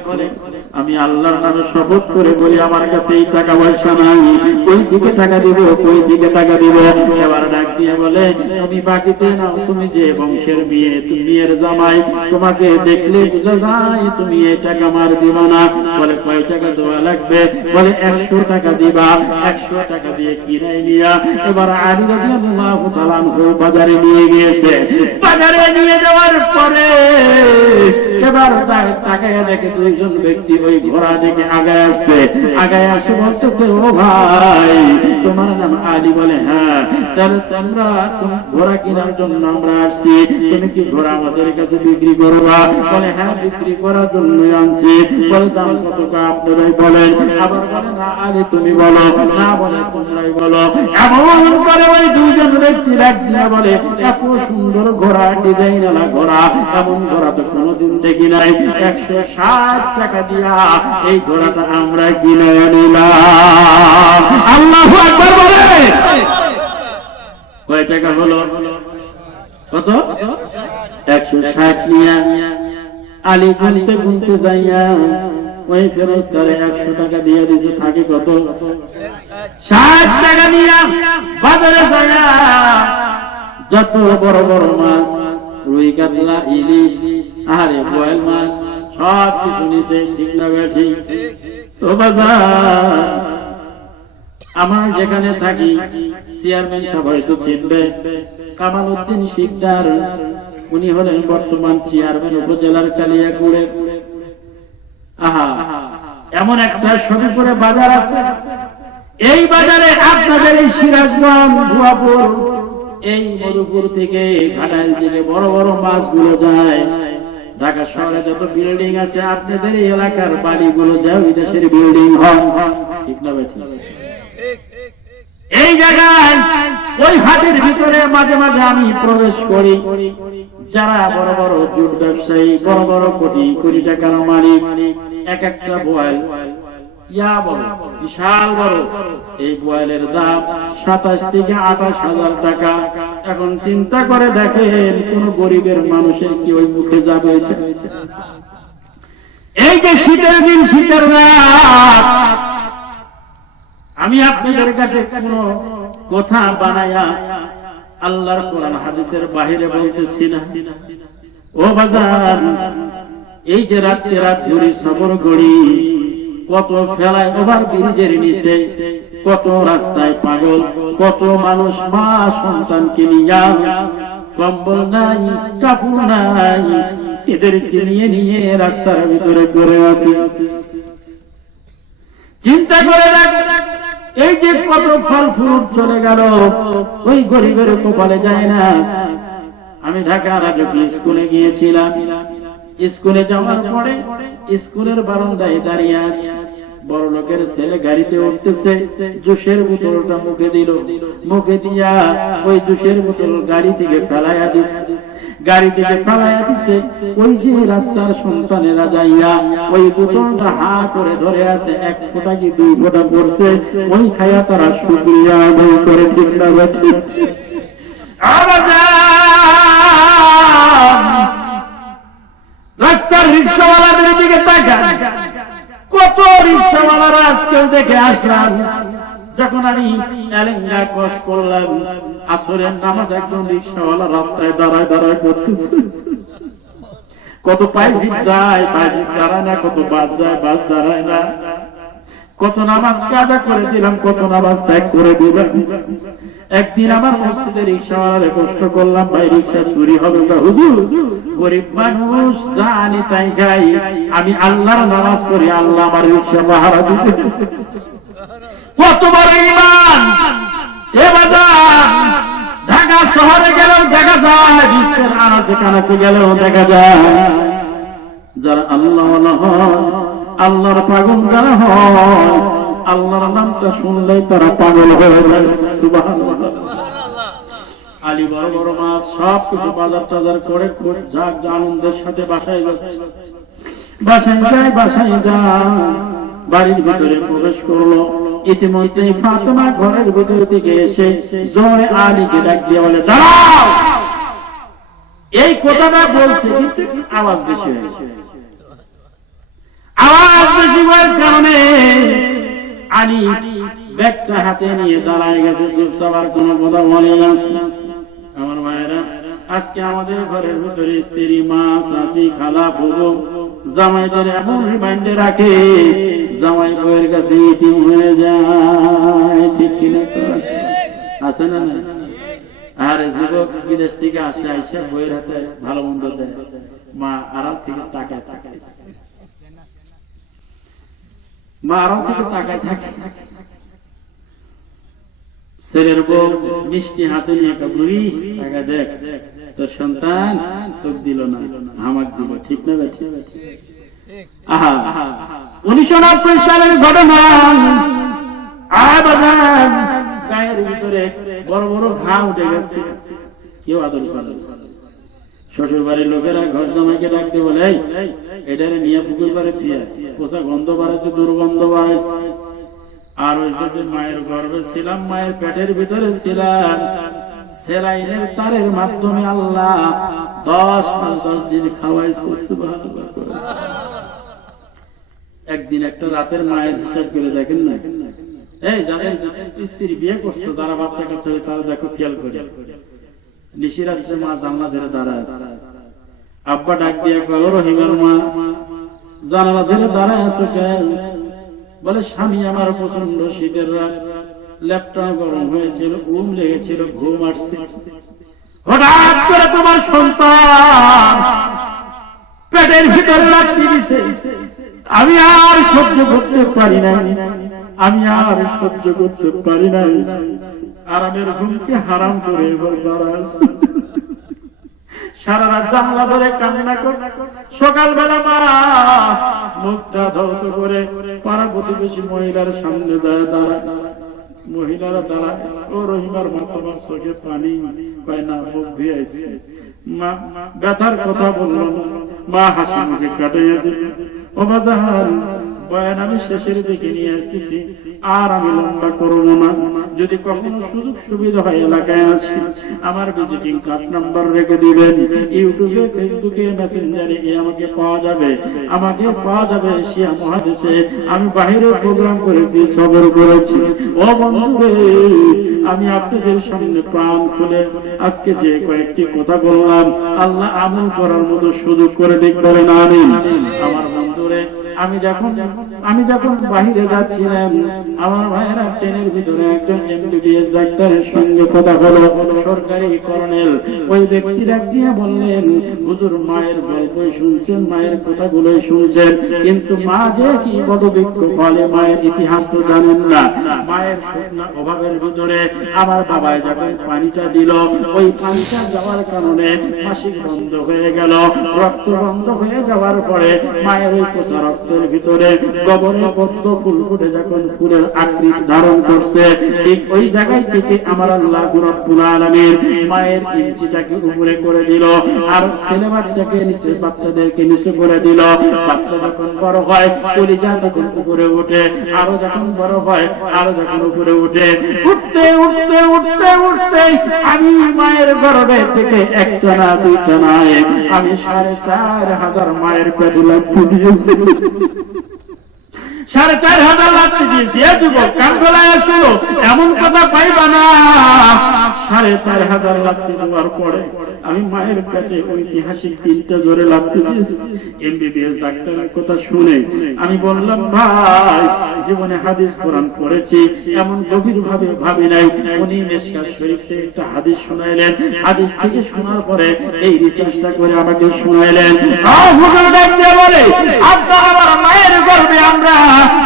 আমি আল্লাহর নামে শপথ করে বলি, আমার কাছে এই টাকা পয়সা নাই, কই থেকে টাকা দিব, কই থেকে টাকা দিব? এবার ডাক দিয়ে বলে, তুমি বাকিতে নাও, তুমি যে বংশের মেয়ে, তুমি মেয়ের জামাই, তোমাকে দেখলে বুঝা যায় তুমি এই টাকা আমার দিবা না। বলে কয় টাকা দেওয়া লাগবে? বলে 100 টাকা দিবা। 100 টাকা দিয়ে কিনে নিয়া এবার আলী রাদিয়াল্লাহু তাআলা আনহু বাজারে নিয়ে গিয়েছে। বাজারে নিয়ে যাওয়ার পরে এবার তাকায় দেখে দুইজন ব্যক্তি ওই ঘোড়া দিকে আগায় আসছে। আগায় আসে বলতেছে, ও ভাই তোমার নাম আলী? বলে হ্যাঁ। তাহলে তোমরা ঘোড়া কেনার জন্য আমরা আসছি, তুমি কি ঘোড়া আমাদের কাছে বিক্রি করবা? বলে হ্যাঁ, বিক্রি করার জন্য আনছি। বলে দাম কত আপনারাই বলেন। আবার বলে না আলী তুমি বলো, না বলে তোমরাই বলো। এমন করে ওই দুইজন ব্যক্তি ডাক দিয়ে বলে, এত সুন্দর ঘোড়া, ডিজাইনওয়ালা ঘোড়া, এমন ঘোড়া তো কোনোদিন দেখি নাই। 160 টাকা দিয়া এই ঘোড়াটা আমরা কিনে নিলাম। আল্লাহু আকবার বলে। কয় টাকা হলো? কত? 160 নিয়া আলী গুনতে গুনতে যাইয়া ওই ফেরেশতারে 100 টাকা দিয়ে দিছে। থাকে কত? 60 টাকা নিয়া বাজারে যাইয়া যত বড় বড় মাছ, রুই কাতলা, ইলিশ, আরে বোয়াল মাছ, সব কিছু নিছে। ঠিক না ঠিক? তো বাজার আমার যেখানে থাকি, চেয়ারম্যান সবাই তো চিনবে, কামাল উদ্দিন শিকদার, উনি হলেন বর্তমান চেয়ারম্যান উপজেলার কালিয়াকুড়ে। আহা, এমন একটা সবিপুরে বাজার আছে। এই বাজারে আপনাদের এই সিরাজগঞ্জ, ভুয়াপুর, এই মধুপুর থেকে ঘাটাইল থেকে বড় বড় মাছগুলো যায়। ঢাকা শহরে যত বিল্ডিং আছে, আপনাদের এই এলাকার বাড়িগুলো যায় ওই দেশের বিল্ডিং হয়। ঠিক না ভাই? এই জায়গায় ওই হাটের ভিতরে মাঝে মাঝে আমি প্রবেশ করি। যারা বড় বড় জুট ব্যবসায়ী, বড় বড় কোটি কোটি টাকার মালিক, এক একটা বোয়াল ইয়া বড়, বিশাল বড়, এই বোয়ালের দাম 27 থেকে 28 হাজার টাকা। এখন চিন্তা করে দেখেন কোন গরিবের মানুষের কি ওই মুখে যাবে? এই যে শীতের দিন, শীতের রাত, আমি আপনাদের কাছে কোন কথা বানায়া আল্লাহর কোরআন হাদিসের বাহিরে বলতেছি না। ও বাজার, এই যে রাত্রে রাত ঘুরি, সবর গড়ি, কত ফেলায় ওভার ব্রিজের নিচে, কত রাস্তায় পাগল, কত মানুষ মা সন্তানকে নিয়ে কম্বল নাই, কাপড় নাই, এদেরকে নিয়ে নিয়ে রাস্তার ভিতরে পড়ে আছে। চিন্তা করে দেখ, এই যে কত ফল ফুল চলে গেল, ওই গরিবের কপালে যায় না। আমি ঢাকার আগে স্কুলে গিয়েছিলাম, স্কুলে যাওয়ার পরে স্কুলের বারান্দায় দাঁড়িয়ে আছে, বড় লোকের ছেলে গাড়িতে উঠতেছে, জুসের বোতলটা মুখে দিল, মুখে দিয়া ওই জুসের বোতল গাড়ি থেকে ফেলাইয়া দিছে, গাড়ি থেকে ফেলাইয়া দিছে। ওই যে রাস্তার সন্তানেরা যাইয়া ওই বোতলটা হা করে ধরে আছে, এক ফোঁটা কি দুই ফোঁটা পড়ছে, ওই খাইয়া তারা শুকরিয়া আদায় করে। ঠিক না বেঠিক? রাস্তার রিক্সাওয়ালাদের দিকে তাকা, কত রিক্সাওয়ালারা আজকেও দেখে আসলাম। যখন আমি এলেঙ্গা ক্রস করলাম, আসরের নামাজ, একদম রিক্সাওয়ালা রাস্তায় দাঁড়ায় দাঁড়ায় করতেছে। কত পাইভিক যায়, পাইভিক দাঁড়ায় না, কত বাস যায়, বাস দাঁড়ায় না। কত নামাজ কাজা করে দিলাম, কত নামাজ ত্যাগ করে দিলাম। একদিন আমার মসজিদের রিক্সাওয়ালারে কষ্ট করলাম, ভাই রিক্সা চুরি হবে না। হুজুর, গরিব মানুষ জানি তাই গাই, আমি আল্লাহর নামাজ করি, আল্লাহ আমার রিক্সা পাহারা দিবে। কত বড় ঈমান! এ বাজার, ঢাকা শহরে গেলেও দেখা যায়, বিশ্বের আনাচে কানাচে গেলেও দেখা যায়, যারা আল্লাহ আল্লাহর পাগল যারা হয়, আল্লাহর নামটা শুনলেই তারা পাগল হয়ে যায়। সুবহানাল্লাহ। আলী বড় বড় মাছ সব কিছু বাজার টাজার করে যাক আনন্দের সাথে বাসায় যাচ্ছে, বাসায় যায়, বাসায় যায়, বাড়ির ভিতরে প্রবেশ করলো। ইতিমধ্যে ফাতেমা ঘরের ভিতর থেকে এসে জোরে আলীকে ডাক দিয়ে বলে, দাঁড়াও। এই কথাটা বলছে, আওয়াজ বেশি হয়েছে। আওয়াজ বেশি হওয়ার কারণে আলী ব্যাগটা হাতে নিয়ে দাঁড়ায় গেছে, চুপচাপ, আর কোনো কথা বলে না। আমার মায়েরা, আজকে আমাদের ঘরের ভিতরে স্ত্রী, মা, শাশি, খালা, ফুফু, জামাইদের এমন রিমাইন্ডে রাখে, জামাই বউয়ের কাছে ইতিম হয়ে যায়। ঠিক কিনা? আছে না? আর যুবক বিদেশ থেকে আসে, আইসা বউয়ের হাতে ভালো মন্দ দেয়, মা আড়াল থেকে তাকায় থাকে, মা আড়াল থেকে তাকায় থাকে। ছেলের বউ মিষ্টি হাতে নিয়ে একটা বুড়ি টাকা, দেখ তোর সন্তান তোর দিল না, হামাক দিল। ঠিক না? 1990 সালের ঘটনা। গায়ের ভিতরে বড় বড় ঘা উঠে গেছে, কেউ আদর করে। শ্বশুর বাড়ির লোকেরা ঘর জামাইকে ডাকতে বলে, এটারে নিয়ে পুকুর পাড়ে ফিরে, পোষা গন্ধ বাড়াচ্ছে, দুর্গন্ধ বাড়াচ্ছে। আর হয়েছে যে মায়ের গর্ভে ছিলাম, মায়ের পেটের ভিতরে ছিলাম, সেলাইনের তারের মাধ্যমে আল্লাহ 10 মাস 10 দিন খাওয়াইছে। সুবহানাল্লাহ। একদিন একটা রাতের মায়ের হিসাব করে দেখেন না, এই যাদের স্ত্রী বিয়ে করছে, তারা বাচ্চা কাচ্চা, তারা দেখো খেয়াল করে, নিশিরাত মা জানলা ধরে দাঁড়ায় আছে, আব্বা ডাক দিয়ে বলো, রহিমের মা জানালা ধরে দাঁড়ায় আছো কেন? বলে, স্বামী আমার প্রচন্ড শীতের রাত, ল্যাপটা গরম হয়েছিল, ঘুম লেগেছিল, ঘুম আসছে, হঠাৎ করে তোমার সন্তান পেটের ভিতরে লাথি দিছে, আমি আর সহ্য করতে পারি না, আমি আর সহ্য করতে পারি না, আরামের ঘুমকে হারাম করে এবার দাঁড়ায় সারা রাত জানলা ধরে কান্না করে। সকালবেলা মা মুখটা ধৌত করে পাড়া প্রতিবেশী মহিলার সামনে যায় দাঁড়ায়, মহিলারা দাঁড়ায়, ও রহিমার মা তোমার চোখে পানি পায় না, মুখ ধুয়েছে। মা ব্যথার কথা বলল না, মা হাসি মুখে কাটাইয়া দিল। ও বাজার, বয়ান আমি শেষের দিকে নিয়ে আসতেছি, আর আমি লম্বা করবো না। যদি কখনো সুযোগ সুবিধা হয় এলাকায় আসি, আমার ভিজিটিং কার্ড নাম্বার রেখে দিবেন। ইউটিউবে, ফেসবুকে, মেসেঞ্জারে আমাকে পাওয়া যাবে, আমাকে পাওয়া যাবে এশিয়া মহাদেশে। আমি বাহিরে প্রোগ্রাম করেছি, সবর করেছি। ও বন্ধুরে, আমি আপনাদের সামনে প্রাণ খুলে আজকে যে কয়েকটি কথা বললাম, আল্লাহ আমল করার মতো সুযোগ করে দিক, বলেন আমিন। আমার বন্ধুরে, আমি যখন বাহিরে যাচ্ছিলাম, আমার ভাইয়েরা ট্রেনের ভিতরে একজন এমবিবিএস ডাক্তারের সঙ্গে কথা হলো, সরকারি কর্নেল। ওই ব্যক্তি ডাক দিয়ে বললেন, হুজুর মায়ের গল্পই শুনছেন, মায়ের কথাগুলোই শুনছেন, কিন্তু মা যে কি বদবৃক্ষ ফলে মায়ের ইতিহাস তো জানেন না। মায়ের শুকনা অভাবের ভিতরে আমার বাবাই যখন পানিটা দিল, ওই পানিটা যাওয়ার কারণে মাসিক বন্ধ হয়ে গেল। রক্ত বন্ধ হয়ে যাওয়ার পরে মায়ের ওই কোষা রক্তের ভিতরে গোবরের পদ্ম ফুল ফুটে যখন ফুলের আকৃতি ধারণ করছে, ঠিক ওই জায়গায় থেকে আমার আল্লাহ রব্বুল আলামিন মায়ের ইঞ্চিটাকে উপরে করে দিল, আর ছেলে বাচ্চাকে নিচে, বাচ্চাদেরকে নিচে করে দিল। বাচ্চা যখন বড় হয়, কলিজা তখন উপরে ওঠে, আরো যখন বড় হয়, আরো যখন উপরে ওঠে, উঠতে উঠতে উঠতে উঠতে আমি মায়ের গর্ভে থেকে একটা না দুইটা নয়, আমি 4,500 মায়ের পেটে লাথি দিয়েছি। 4,500 লাথি দিয়েছি। এ যুবক, কান গলায় শুনো, এমন কথা পাইবা না। 4,500 লাথি দেওয়ার পরে আমি মায়ের পেটে ঐতিহাসিক 3টা জোরে লাথি দিয়েছি। এমবিবিএস ডাক্তারের কথা শুনে আমি বললাম, ভাই, জীবনে হাদিস কোরআন পড়েছি এমন গভীর ভাবে ভাবি নাই। উনি মিশকাত শরীফ থেকে একটা হাদিস শোনাইলেন, হাদিস থেকে শোনার পরে এই রিসার্চটা করে আমাকে শোনাইলেন। হুজুর ডাক দিয়ে বলে, আপনার আমার মায়ের গর্ভে আমরা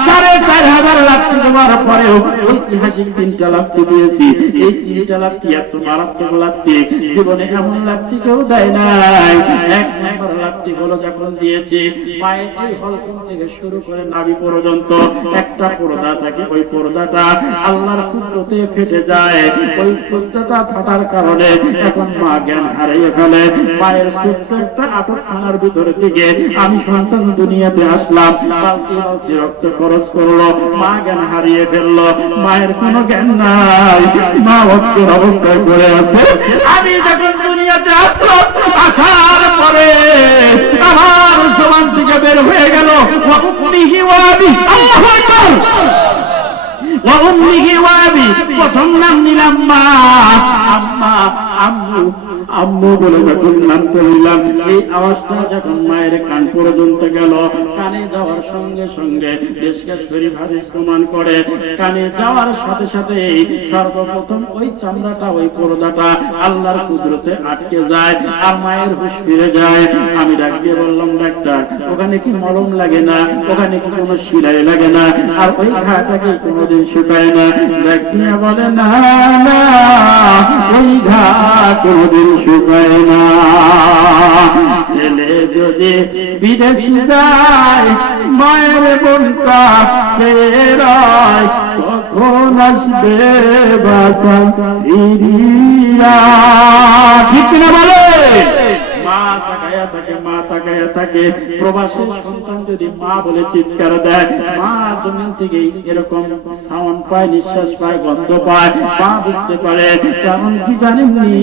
4,500 লাথি দেওয়ার পরেও ঐতিহাসিক 3টা লাথি দিয়েছি। এই 3টা লাথি এত মারাত্মক লাথি, জীবনে এমন লাথি কেউ দেয় নাই। 1 নম্বর লাথি হলো যখন দিয়েছি, মায়ের এই হলকুম থেকে শুরু করে নাভি পর্যন্ত একটা পর্দা থাকে, ওই পর্দাটা আল্লাহর কুদরতে ফেটে যায়। ওই পর্দাটা ফাটার কারণে এখন মা জ্ঞান হারিয়ে ফেলে। মায়ের ছোট্ট একটা আটকখানার ভিতরে থেকে আমি সন্তান দুনিয়াতে আসলাম, বালতি বালতি রক্ত খরচ করলো, মা জ্ঞান হারিয়ে ফেললো। মায়ের কোনো জ্ঞান নাই, মা অজ্ঞের অবস্থায় পড়ে আছে। আমি যখন দুনিয়াতে আসলাম, আসার পরে আমার জবান থেকে বের হয়ে গেল, প্রথম নাম নিলাম মা, আম্মা, আম্মু, আম্মু বলে যখন নাম করলাম, এই আওয়াজটা যখন মায়ের কান পর্যন্ত গেল, কানে যাওয়ার সঙ্গে সঙ্গে মিশকাত শরীফ হাদিস প্রমাণ করে, কানে যাওয়ার সাথে সাথে সর্বপ্রথম ওই চামড়াটা, ওই পর্দাটা আল্লাহর কুদরতে আটকে যায়, আর মায়ের হুঁশ ফিরে যায়। আমি ডাক দিয়ে বললাম, ডাক্তার, ওখানে কি মলম লাগে না, ওখানে কি কোনো সিলাই লাগে না, আর ওই ঘাটাকে কোনোদিন শুকায় না? ডাক দিয়ে বলে, না না, ওই ঘা কোনোদিন শুকায় না। ছেলে যদি বিদেশে যায়, মায়ের মনটা ছেড়ে কখন আসবে বাসা ফিরিয়া? ঠিক না বলে? মা তাকায়া থাকে, মা তাকায়া থাকে। প্রবাসী সন্তান যদি মা বলে চিৎকার দেয়, মা জমিন থেকে এরকম সাউন্ড পায়, নিঃশ্বাস পায়, গন্ধ পায়, মা বুঝতে পারে। কারণ কি জানেননি,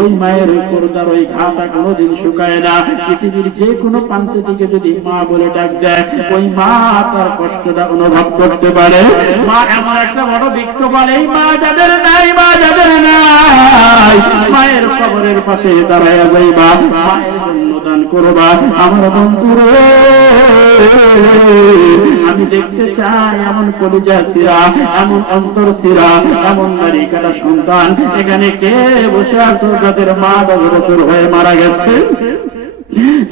ওই মায়ের পর্দার ওই ঘাটা কোনোদিন শুকায় না। পৃথিবীর যে কোনো প্রান্ত থেকে যদি মা বলে ডাক দেয়, ওই মা তার কষ্টটা অনুভব করতে পারে। মা এমন একটা বড় বৃক্ষ বলে, এই মা যাদের নাই, মা যাদের নাই, মায়ের কবরের পাশে দাঁড়ায় যাইবা, মায়ের জন্য দান করবা। আমার বন্ধুরে, আমি দেখতে চাই এমন কলিজা সিরা, এমন অন্তর সিরা, এমন নারী কাটা সন্তান এখানে কে বসে আছো যাদের মা 10 বছর হয়ে মারা গেছে,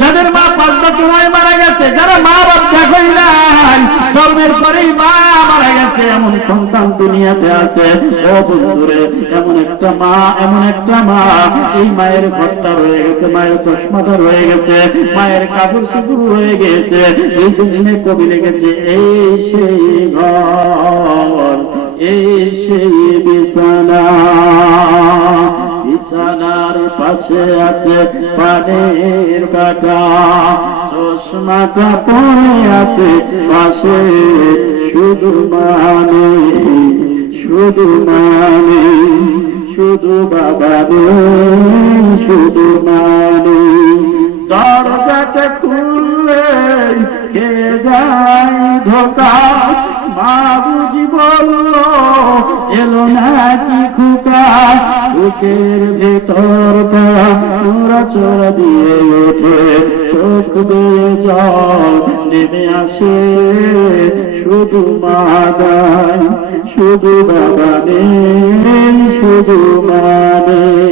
যাদের মা 5 বছর হয়ে মারা গেছে, যারা মা বাপ দেখেন নাই, জন্মের পরেই মা মারা গেছে, এমন সন্তান দুনিয়াতে আছে। ও বন্ধুরে, এমন একটা মা, এমন একটা মা, এই মায়ের ঘরটা রয়ে গেছে, মায়ের চশমাটা রয়ে গেছে, মায়ের কাপড় চোপড় রয়ে গেছে। এই জন্য কবি লিখেছে, এই সেই ঘর, এই সেই বিছানা, বিছানার পাশে আছে পানের বাটা, চশমাটা পরে আছে পাশে, শুধু মানে শুধু মানে, শুধু বাবা নেই, শুধু মানে। দরজাটা খুললে খেয়ে যায় ধোকা, মা বুঝি বলল এলো নাকি খোকা, বুকের ভেতরটা নড়াচড়া দিয়ে ওঠে, চোখ বেয়ে জল নেমে আসে, শুধু মা নাই, শুধু বাবা নেই, শুধু মা নেই।